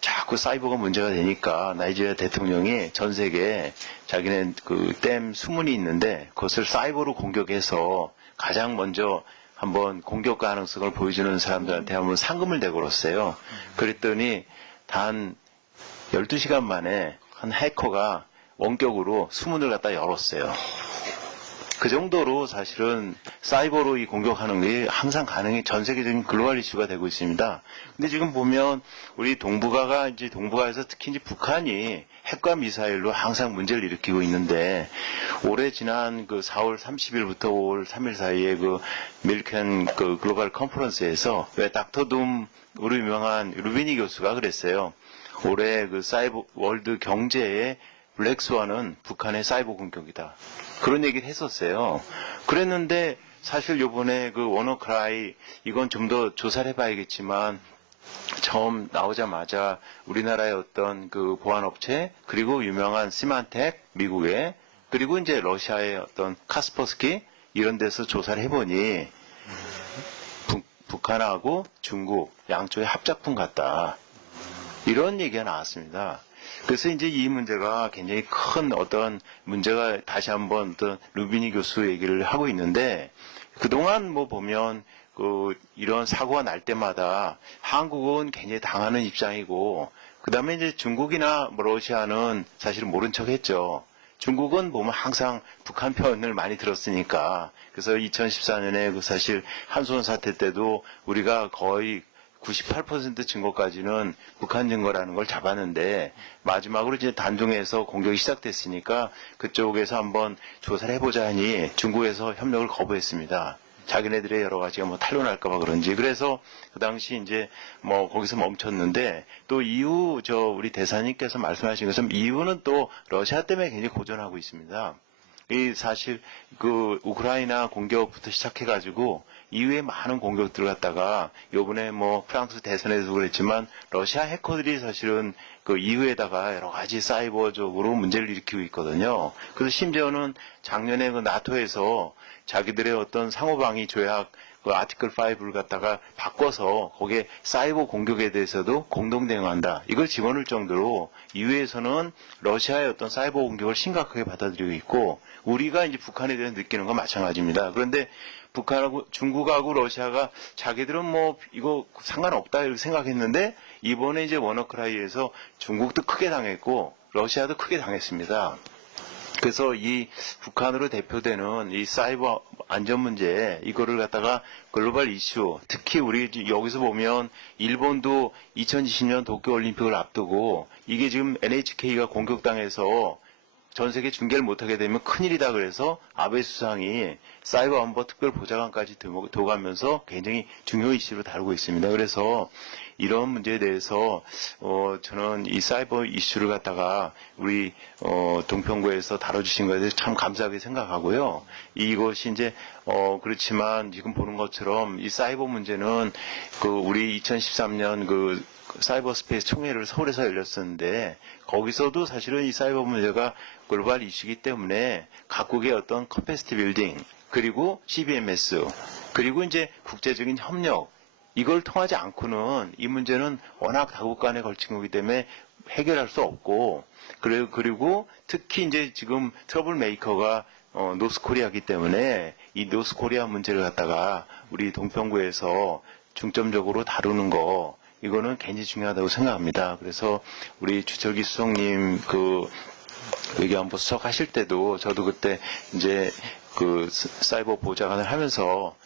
자꾸 사이버가 문제가 되니까 나이지리아 대통령이 전 세계에 자기네 그 댐 수문이 있는데 그것을 사이버로 공격해서 가장 먼저 한번 공격 가능성을 보여주는 사람들한테 한번 상금을 내걸었어요. 그랬더니 단 12시간 만에 한 해커가 원격으로 수문을 갖다 열었어요. 그 정도로 사실은 사이버로 이 공격하는 게 항상 가능해 전 세계적인 글로벌 이슈가 되고 있습니다. 근데 지금 보면 우리 동북아에서 특히 이제 북한이 핵과 미사일로 항상 문제를 일으키고 있는데 올해 지난 그 4월 30일부터 5월 3일 사이에 그 밀켄 그 글로벌 컨퍼런스에서 왜 닥터둠 우리 유명한 루비니 교수가 그랬어요. 올해 그 사이버 월드 경제의 블랙스완은 북한의 사이버 공격이다. 그런 얘기를 했었어요. 그랬는데 사실 요번에 그 워너크라이 이건 좀 더 조사를 해봐야겠지만 처음 나오자마자 우리나라의 어떤 그 보안업체 그리고 유명한 시만텍 미국의 그리고 이제 러시아의 어떤 카스퍼스키 이런 데서 조사를 해보니 북한하고 중국 양쪽의 합작품 같다. 이런 얘기가 나왔습니다. 그래서 이제 이 문제가 굉장히 큰 어떤 문제가 다시 한번 또 루비니 교수 얘기를 하고 있는데 그동안 뭐 보면 이런 사고가 날 때마다 한국은 굉장히 당하는 입장이고 그 다음에 이제 중국이나 뭐 러시아는 사실은 모른 척 했죠. 중국은 보면 항상 북한 편을 많이 들었으니까 그래서 2014년에 그 사실 한수원 사태 때도 우리가 거의 98% 증거까지는 북한 증거라는 걸 잡았는데 마지막으로 이제 단둥에서 공격이 시작됐으니까 그쪽에서 한번 조사를 해보자 하니 중국에서 협력을 거부했습니다. 자기네들의 여러 가지가 뭐 탄로날까봐 그런지. 그래서 그 당시 이제 뭐 거기서 멈췄는데 또 이후 우리 대사님께서 말씀하신 것처럼 이후는 또 러시아 때문에 굉장히 고전하고 있습니다. 이 사실 우크라이나 공격부터 시작해가지고 이후에 많은 공격들을 갖다가 요번에 뭐 프랑스 대선에서도 그랬지만 러시아 해커들이 사실은 그 이후에다가 여러 가지 사이버적으로 문제를 일으키고 있거든요. 그래서 심지어는 작년에 그 나토에서 자기들의 어떤 상호방위 조약 그 아티클 5를 갖다가 바꿔서 거기에 사이버 공격에 대해서도 공동 대응한다. 이걸 집어넣을 정도로 이후에서는 러시아의 어떤 사이버 공격을 심각하게 받아들이고 있고 우리가 이제 북한에 대해서 느끼는 건 마찬가지입니다. 그런데 북한하고 중국하고 러시아가 자기들은 뭐 이거 상관없다 이렇게 생각했는데 이번에 이제 워너크라이에서 중국도 크게 당했고 러시아도 크게 당했습니다. 그래서 이 북한으로 대표되는 이 사이버 안전 문제 이거를 갖다가 글로벌 이슈 특히 우리 여기서 보면 일본도 2020년 도쿄올림픽을 앞두고 이게 지금 NHK가 공격당해서 전 세계 중계를 못하게 되면 큰일이다 그래서 아베 수상이 사이버 안보 특별 보좌관까지 둬가면서 굉장히 중요 이슈로 다루고 있습니다. 그래서 이런 문제에 대해서 저는 이 사이버 이슈를 갖다가 우리 동평구에서 다뤄주신 것에 대해서 참 감사하게 생각하고요. 이것이 이제 그렇지만 지금 보는 것처럼 이 사이버 문제는 우리 2013년 사이버 스페이스 총회를 서울에서 열렸었는데 거기서도 사실은 이 사이버 문제가 글로벌 이슈이기 때문에 각국의 어떤 커패시티 빌딩 그리고 CBMS 그리고 이제 국제적인 협력 이걸 통하지 않고는 이 문제는 워낙 다국 간에 걸친 거기 때문에 해결할 수 없고 그리고 특히 이제 지금 트러블 메이커가 노스코리아이기 때문에 이 노스코리아 문제를 갖다가 우리 동평구에서 중점적으로 다루는 거 이거는 굉장히 중요하다고 생각합니다. 그래서 우리 주철기 수석님 외교안보 수석 하실 때도 저도 그때 이제 사이버 보좌관을 하면서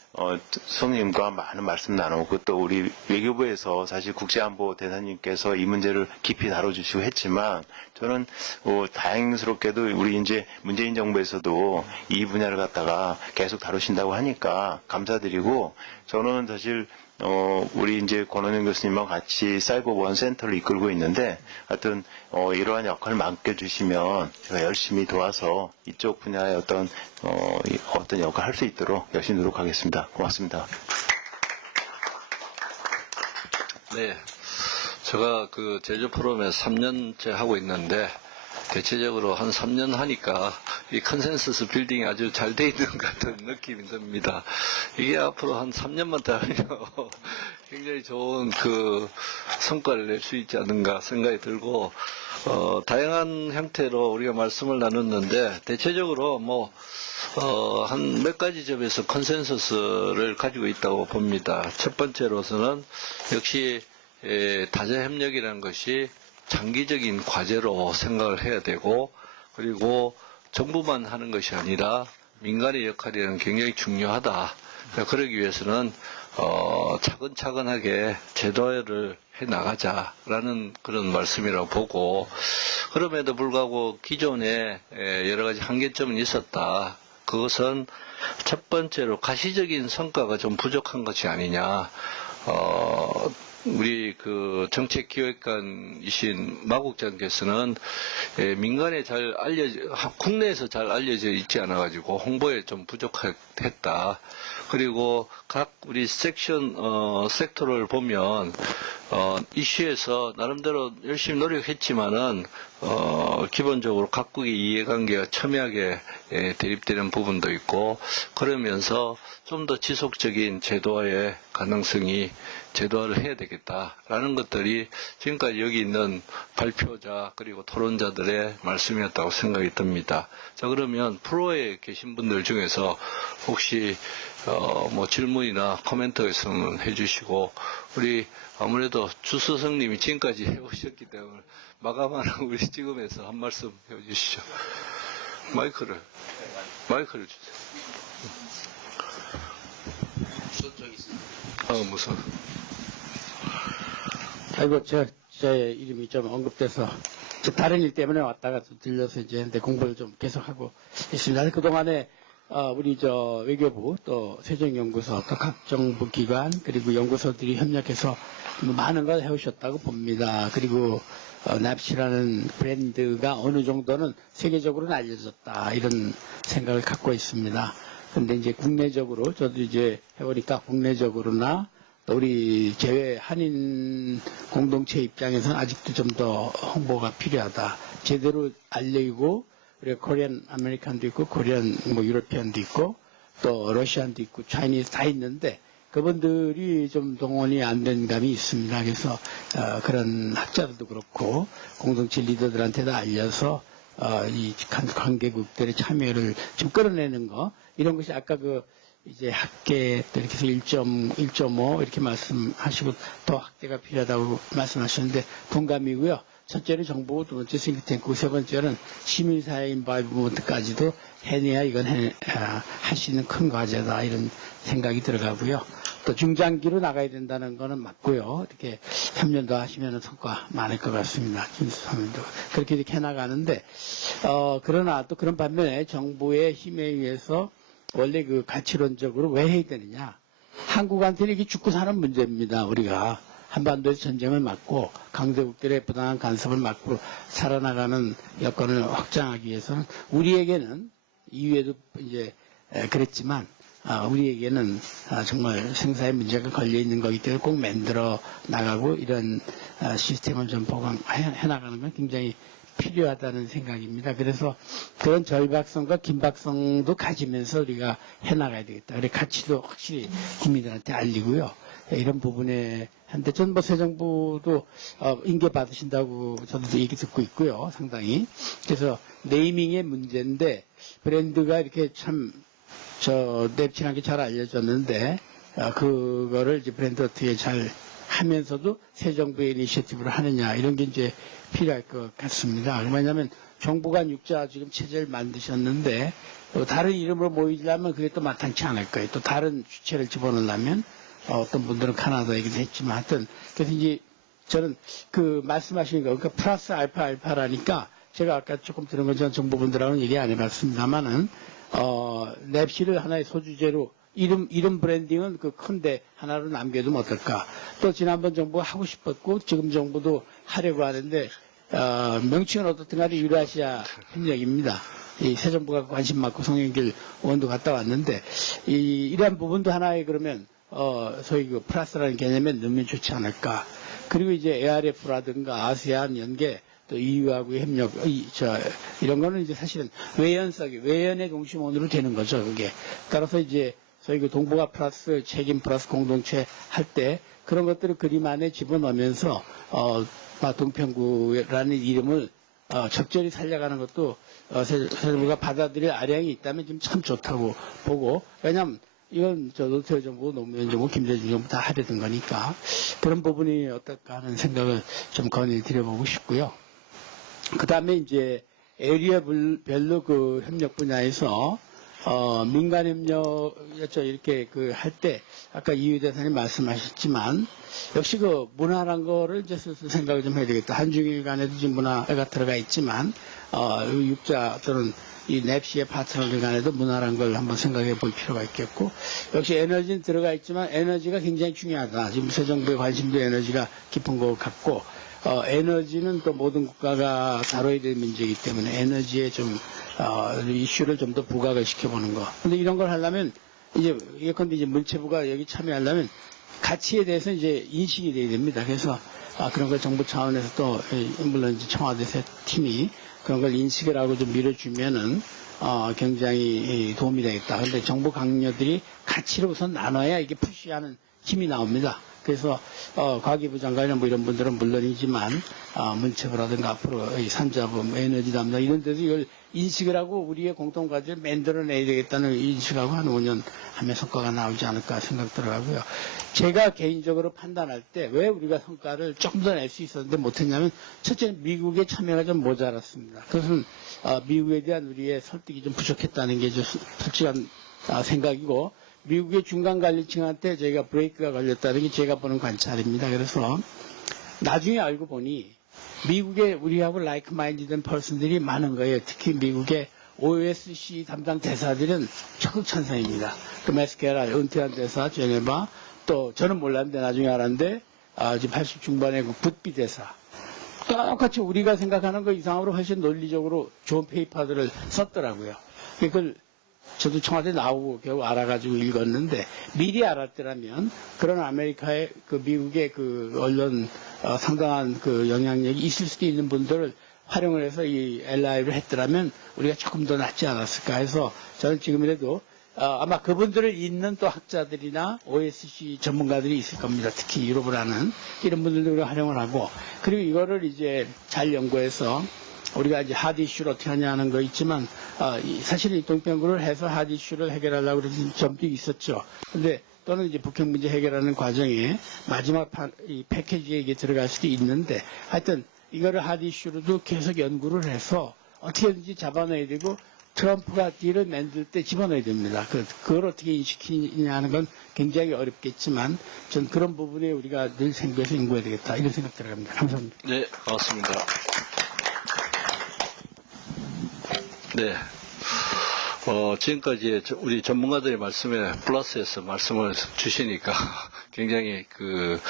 수석님과 많은 말씀 나누고 또 우리 외교부에서 사실 국제안보 대사님께서 이 문제를 깊이 다뤄주시고 했지만 저는 다행스럽게도 우리 이제 문재인 정부에서도 이 분야를 갖다가 계속 다루신다고 하니까 감사드리고 저는 사실 우리 이제 권원영 교수님과 같이 사이버 보안 센터를 이끌고 있는데 하여튼 이러한 역할을 맡겨주시면 제가 열심히 도와서 이쪽 분야의 어떤 역할을 할 수 있도록 열심히 노력하겠습니다. 고맙습니다. 네, 제가 제조 포럼에 3년째 하고 있는데 대체적으로 한 3년 하니까 이 컨센서스 빌딩이 아주 잘 돼 있는 것 같은 느낌이 듭니다. 이게 앞으로 한 3년만 더 하면 굉장히 좋은 성과를 낼 수 있지 않는가 생각이 들고, 다양한 형태로 우리가 말씀을 나눴는데, 대체적으로 한 몇 가지 점에서 컨센서스를 가지고 있다고 봅니다. 첫 번째로서는 역시 다자협력이라는 것이 장기적인 과제로 생각을 해야 되고 그리고 정부만 하는 것이 아니라 민간의 역할이라는 굉장히 중요하다. 그러기 위해서는 차근차근하게 제도화를 해나가자라는 그런 말씀이라고 보고 그럼에도 불구하고 기존에 여러 가지 한계점은 있었다. 그것은 첫 번째로 가시적인 성과가 좀 부족한 것이 아니냐. 우리 정책기획관이신 마국장께서는 민간에 국내에서 잘 알려져 있지 않아가지고 홍보에 좀 부족했다. 그리고 각 우리 섹터를 보면 이슈에서 나름대로 열심히 노력했지만은 기본적으로 각국의 이해관계가 첨예하게 대립되는 부분도 있고, 그러면서 좀 더 지속적인 제도화의 가능성이 제도화를 해야 되겠다라는 것들이 지금까지 여기 있는 발표자 그리고 토론자들의 말씀이었다고 생각이 듭니다. 자, 그러면 프로에 계신 분들 중에서 혹시 뭐 질문이나 코멘트가 있으면 해주시고, 우리 아무래도 주스승님이 지금까지 해오셨기 때문에 마감하는 우리 찍으면서 한 말씀 해주시죠. 마이크를 주세요. 무슨? 아이고, 제 이름이 좀 언급돼서, 다른 일 때문에 왔다가 좀 들려서 이제 근데 공부를 좀 계속하고 있습니다. 그동안에, 우리 외교부, 또 세종연구소, 또 각 정부 기관, 그리고 연구소들이 협력해서 많은 걸 해오셨다고 봅니다. 그리고, 납시라는 브랜드가 어느 정도는 세계적으로는 알려졌다. 이런 생각을 갖고 있습니다. 근데 이제 국내적으로, 저도 이제 해보니까 국내적으로나 우리 제외 한인 공동체 입장에서는 아직도 좀 더 홍보가 필요하다. 제대로 알리고, 우리가 코리안 아메리칸도 있고, 코리안 유로피안도 있고, 또 러시안도 있고, 차이니즈 다 있는데, 그분들이 좀 동원이 안 된 감이 있습니다. 그래서, 그런 학자들도 그렇고, 공동체 리더들한테도 알려서, 이 관계국들의 참여를 좀 끌어내는 거, 이런 것이 아까 이제 학계 또 이렇게 해서 1.5 이렇게 말씀하시고 더 학대가 필요하다고 말씀하셨는데 동감이고요. 첫째는 정부, 두 번째 싱크탱크, 세 번째는 시민사회 인바이브먼트까지도 해내야 이건 할 수 있는 큰 과제다 이런 생각이 들어가고요. 또 중장기로 나가야 된다는 거는 맞고요. 이렇게 3년 더 하시면 성과 많을 것 같습니다. 그렇게 이렇게 해나가는데 그러나 또 그런 반면에 정부의 힘에 의해서 원래 가치론적으로 왜 해야 되느냐. 한국한테는 이게 죽고 사는 문제입니다. 우리가 한반도에서 전쟁을 막고 강대국들의 부당한 간섭을 막고 살아나가는 여건을 확장하기 위해서는 우리에게는 이후에도 이제 그랬지만 우리에게는 정말 생사의 문제가 걸려 있는 거기 때문에 꼭 만들어 나가고 이런 시스템을 좀 보강해 나가는 건 굉장히 필요하다는 생각입니다. 그래서 그런 절박성과 긴박성도 가지면서 우리가 해나가야 되겠다. 그래 가치도 확실히 국민들한테 알리고요. 이런 부분에 한데 전 새 정부도 인계 받으신다고 저도 얘기 듣고 있고요. 상당히. 그래서 네이밍의 문제인데 브랜드가 이렇게 참 냅친하게 잘 알려졌는데 그거를 이제 브랜드 어떻게 잘 하면서도 새 정부의 이니셔티브를 하느냐 이런 게 이제 필요할 것 같습니다. 왜냐하면 정부간 육자 지금 체제를 만드셨는데 또 다른 이름으로 모이려면 그게 또 마땅치 않을 거예요. 또 다른 주체를 집어넣으려면 어떤 분들은 카나다 얘기도 했지만 하여튼 그래서 이제 저는 말씀하신 거 그러니까 플러스 알파라니까 제가 아까 조금 들은 건 전 정부분들하고는 얘기 안 해봤습니다만은 냅시를 하나의 소주제로 이름 브랜딩은 큰데 하나로 남겨두면 어떨까. 또 지난번 정부가 하고 싶었고 지금 정부도 하려고 하는데 명칭은 어떻든 간에 유라시아 협력입니다. 이 새 정부가 관심 많고 송영길 의원도 갔다 왔는데 이러한 부분도 하나의 그러면 소위 플러스라는 개념에 넣으면 좋지 않을까. 그리고 이제 ARF라든가 아세안 연계 또 EU하고의 협력 이런 거는 이제 사실은 외연의 동심원으로 되는 거죠. 그게 따라서 이제 저희 동북아 플러스 책임 플러스 공동체 할 때 그런 것들을 그림 안에 집어넣으면서 동평구라는 이름을 적절히 살려가는 것도 새 정부가 받아들일 아량이 있다면 지금 참 좋다고 보고 왜냐하면 이건 노태우 정부, 노무현 정부, 김대중 정부 다 하려던 거니까 그런 부분이 어떨까 하는 생각을 좀 건의를 드려보고 싶고요. 그 다음에 이제 에리어별로 협력 분야에서 민간 협력 이렇게 할 때 아까 이유 대사님 말씀하셨지만 역시 문화란 거를 이제 스스로 생각을 좀 해야 되겠다. 한중일 간에도 지금 문화가 들어가 있지만 육자 또는 이 냅시의 파트너들 간에도 문화란 걸 한번 생각해 볼 필요가 있겠고 역시 에너지는 들어가 있지만 에너지가 굉장히 중요하다. 지금 새 정부의 관심도 에너지가 깊은 것 같고 에너지는 또 모든 국가가 다뤄야 될 문제이기 때문에 에너지에 좀 이슈를 좀 더 부각을 시켜보는 거. 근데 이런 걸 하려면 이제 예컨대 이제 문체부가 여기 참여하려면 가치에 대해서 이제 인식이 돼야 됩니다. 그래서 그런 걸 정부 차원에서 또 물론 이제 청와대 새 팀이 그런 걸 인식을 하고 좀 밀어주면은 굉장히 도움이 되겠다. 그런데 정부 강요들이 가치를 우선 나눠야 이게 푸시하는 힘이 나옵니다. 그래서 과기부 장관이나 뭐 이런 분들은 물론이지만 문체부라든가 앞으로 이 산자부, 에너지 담당 이런 데서 이걸 인식을 하고 우리의 공통과제를 만들어내야 되겠다는 인식하고 한 5년 하면 성과가 나오지 않을까 생각 들어가고요. 제가 개인적으로 판단할 때 왜 우리가 성과를 조금 더 낼 수 있었는데 못했냐면 첫째는 미국의 참여가 좀 모자랐습니다. 그것은 미국에 대한 우리의 설득이 좀 부족했다는 게 좀 솔직한 생각이고 미국의 중간관리층한테 저희가 브레이크가 걸렸다는 게 제가 보는 관찰입니다. 그래서 나중에 알고 보니 미국에 우리하고 라이크 마인드된 퍼슨들이 많은 거예요. 특히 미국의 OSC 담당 대사들은 적극 찬성입니다. 그 메스케라 은퇴한 대사, 제네바 또 저는 몰랐는데 나중에 알았는데 지금 80 중반의 그 붓비 대사 똑같이 우리가 생각하는 거 이상으로 훨씬 논리적으로 좋은 페이퍼들을 썼더라고요. 그걸 저도 청와대 나오고 겨우 알아가지고 읽었는데 미리 알았더라면 그런 아메리카의 그 미국의 그 언론 상당한 그 영향력이 있을 수도 있는 분들을 활용을 해서 이 LI를 했더라면 우리가 조금 더 낫지 않았을까 해서 저는 지금이라도 아마 그분들을 잇는 또 학자들이나 OSC 전문가들이 있을 겁니다. 특히 유럽을 하는 이런 분들도 우리가 활용을 하고 그리고 이거를 이제 잘 연구해서 우리가 이제 하드 이슈를 어떻게 하냐 하는 거 있지만 사실 이 동평구를 해서 하드 이슈를 해결하려고 그런 점도 있었죠. 근데 또는 이제 북핵 문제 해결하는 과정에 마지막 이 패키지에 이게 들어갈 수도 있는데 하여튼 이거를 하드 이슈로도 계속 연구를 해서 어떻게든지 잡아내야 되고 트럼프가 딜을 만들 때 집어넣어야 됩니다. 그걸 어떻게 인식하냐 하는 건 굉장히 어렵겠지만 전 그런 부분에 우리가 늘 생각해서 연구해야 되겠다 이런 생각 들어갑니다. 감사합니다. 네, 고맙습니다. 네. 지금까지 우리 전문가들의 말씀에 플러스해서 말씀을 주시니까 굉장히 그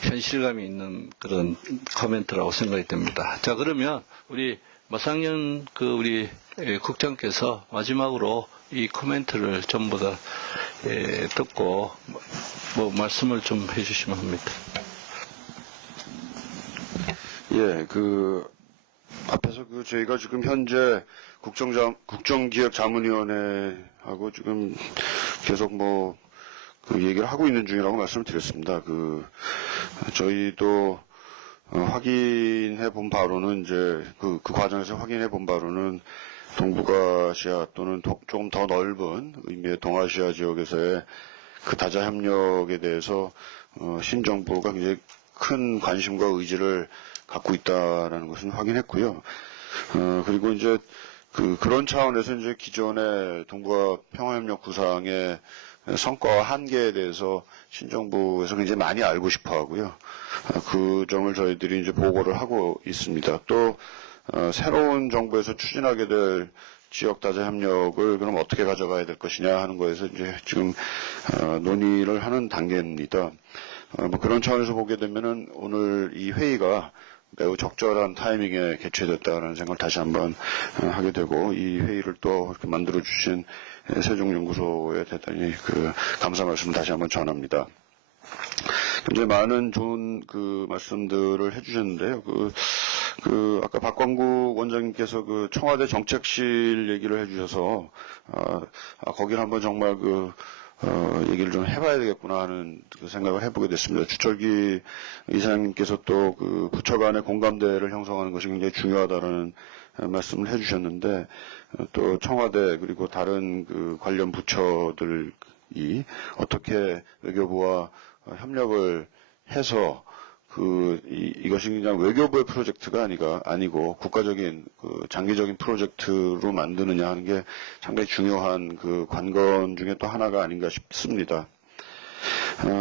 현실감이 있는 그런 코멘트라고 생각이 됩니다. 자, 그러면 우리 마상현 우리 국장께서 마지막으로 이 코멘트를 전부 다 듣고 뭐 말씀을 좀 해주시면 합니다. 예, 앞에서 저희가 지금 현재 국정기획자문위원회하고 지금 계속 얘기를 하고 있는 중이라고 말씀을 드렸습니다. 저희도 확인해 본 바로는 이제 그 과정에서 확인해 본 바로는 동북아시아 또는 조금 더 넓은 의미의 동아시아 지역에서의 그 다자 협력에 대해서 신정부가 굉장히 큰 관심과 의지를 갖고 있다라는 것은 확인했고요. 그리고 이제 그런 차원에서 이제 기존의 동북아 평화협력 구상의 성과와 한계에 대해서 신정부에서 굉장히 많이 알고 싶어 하고요. 그 점을 저희들이 이제 보고를 하고 있습니다. 또, 새로운 정부에서 추진하게 될 지역 다자 협력을 그럼 어떻게 가져가야 될 것이냐 하는 거에서 이제 지금, 논의를 하는 단계입니다. 그런 차원에서 보게 되면은 오늘 이 회의가 매우 적절한 타이밍에 개최됐다는 생각을 다시 한번 하게 되고 이 회의를 또 이렇게 만들어 주신 세종연구소에 대단히 감사 말씀을 다시 한번 전합니다. 굉장히 많은 좋은 말씀들을 해주셨는데요. 아까 박광국 원장님께서 청와대 정책실 얘기를 해주셔서 거기를 한번 정말 얘기를 좀 해봐야 되겠구나 하는 생각을 해보게 됐습니다. 주철기 이사장님께서 또 부처 간의 공감대를 형성하는 것이 굉장히 중요하다는 말씀을 해주셨는데, 또 청와대 그리고 다른 관련 부처들이 어떻게 외교부와 협력을 해서 이것이 그냥 외교부의 프로젝트가 아니고 국가적인 장기적인 프로젝트로 만드느냐 하는 게 상당히 중요한 관건 중에 또 하나가 아닌가 싶습니다.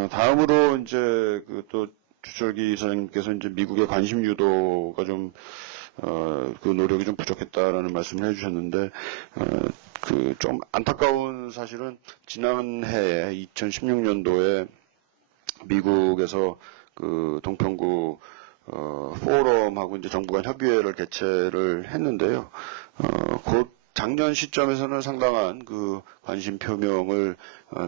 다음으로 이제 또 주철기 이사장님께서 이제 미국의 관심 유도가 좀 노력이 좀 부족했다라는 말씀을 해주셨는데, 좀 안타까운 사실은 지난해에 2016년도에 미국에서 동평구 포럼하고 이제 정부 간 협의회를 개최를 했는데요. 작년 시점에서는 상당한 그 관심 표명을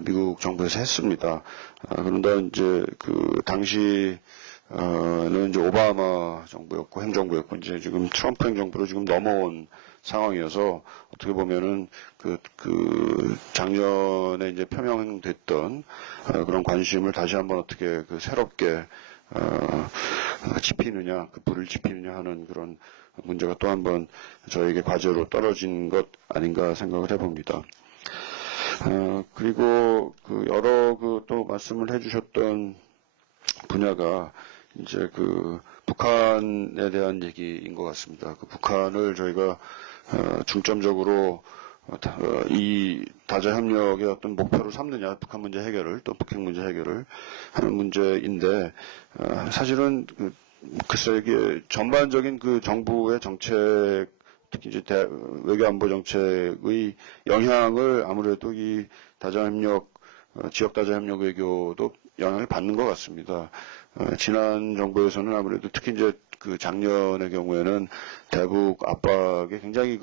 미국 정부에서 했습니다. 그런데 이제 그 당시 는 이제 오바마 정부였고 행정부였고 이제 지금 트럼프 행정부로 지금 넘어온 상황이어서 어떻게 보면은 그 작년에 이제 표명됐던 그런 관심을 다시 한번 어떻게 그 새롭게 지피느냐, 그 불을 지피느냐 하는 그런 문제가 또 한번 저에게 과제로 떨어진 것 아닌가 생각을 해봅니다. 그리고 그 여러 그 또 말씀을 해주셨던 분야가 이제 그 북한에 대한 얘기인 것 같습니다. 그 북한을 저희가 중점적으로 이 다자 협력의 어떤 목표로 삼느냐, 북한 문제 해결을 또 북핵 문제 해결을 하는 문제인데 사실은 글쎄 이게 전반적인 그 정부의 정책 특히 이제 외교안보 정책의 영향을 아무래도 이 다자협력 지역 다자협력 외교도 영향을 받는 것 같습니다. 지난 정부에서는 아무래도 특히 이제 그 작년의 경우에는 대북 압박에 굉장히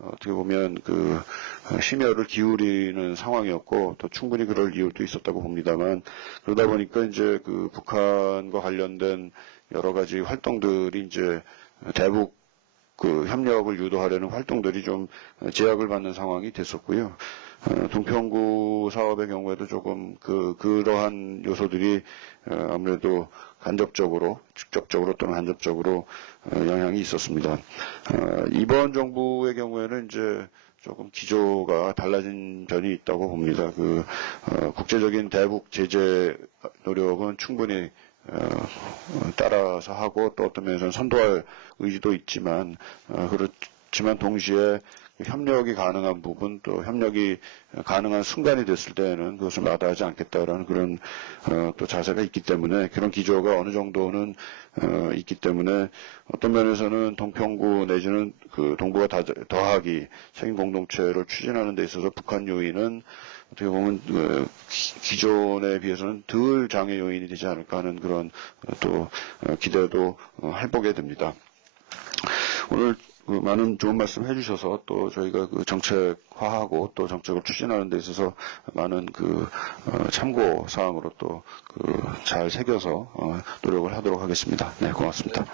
어떻게 보면 심혈을 기울이는 상황이었고 또 충분히 그럴 이유도 있었다고 봅니다만 그러다 보니까 이제 그 북한과 관련된 여러 가지 활동들이 이제 대북 협력을 유도하려는 활동들이 좀 제약을 받는 상황이 됐었고요. 동평구 사업의 경우에도 조금 그러한 요소들이 아무래도 간접적으로, 직접적으로 또는 간접적으로 영향이 있었습니다. 이번 정부의 경우에는 이제 조금 기조가 달라진 점이 있다고 봅니다. 국제적인 대북 제재 노력은 충분히 따라서 하고 또 어떤 면에서는 선도할 의지도 있지만 그렇지만 동시에 협력이 가능한 부분 또 협력이 가능한 순간이 됐을 때에는 그것을 마다하지 않겠다라는 그런 또 자세가 있기 때문에 그런 기조가 어느 정도는 있기 때문에 어떤 면에서는 동평구 내지는 그 동북아 더하기 책임 공동체를 추진하는 데 있어서 북한 요인은 어떻게 보면 기존에 비해서는 덜 장애 요인이 되지 않을까 하는 그런 또 기대도 해보게 됩니다. 오늘 많은 좋은 말씀 해주셔서 또 저희가 정책화하고 또 정책을 추진하는 데 있어서 많은 참고 사항으로 또 잘 새겨서 노력을 하도록 하겠습니다. 네, 고맙습니다.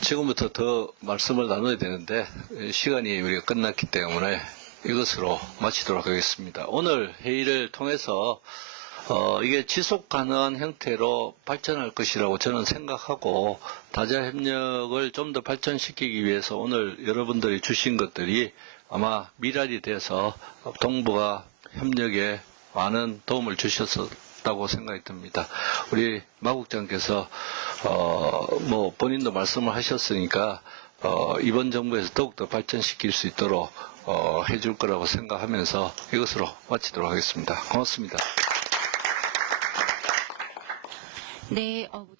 지금부터 더 말씀을 나눠야 되는데 시간이 우리가 끝났기 때문에 이것으로 마치도록 하겠습니다. 오늘 회의를 통해서 이게 지속 가능한 형태로 발전할 것이라고 저는 생각하고 다자협력을 좀 더 발전시키기 위해서 오늘 여러분들이 주신 것들이 아마 미랄이 돼서 동북아 협력에 많은 도움을 주셨다고 생각이 듭니다. 우리 마 국장께서 본인도 말씀을 하셨으니까 이번 정부에서 더욱더 발전시킬 수 있도록 해줄 거라고 생각하면서 이것으로 마치도록 하겠습니다. 고맙습니다. 네, 모든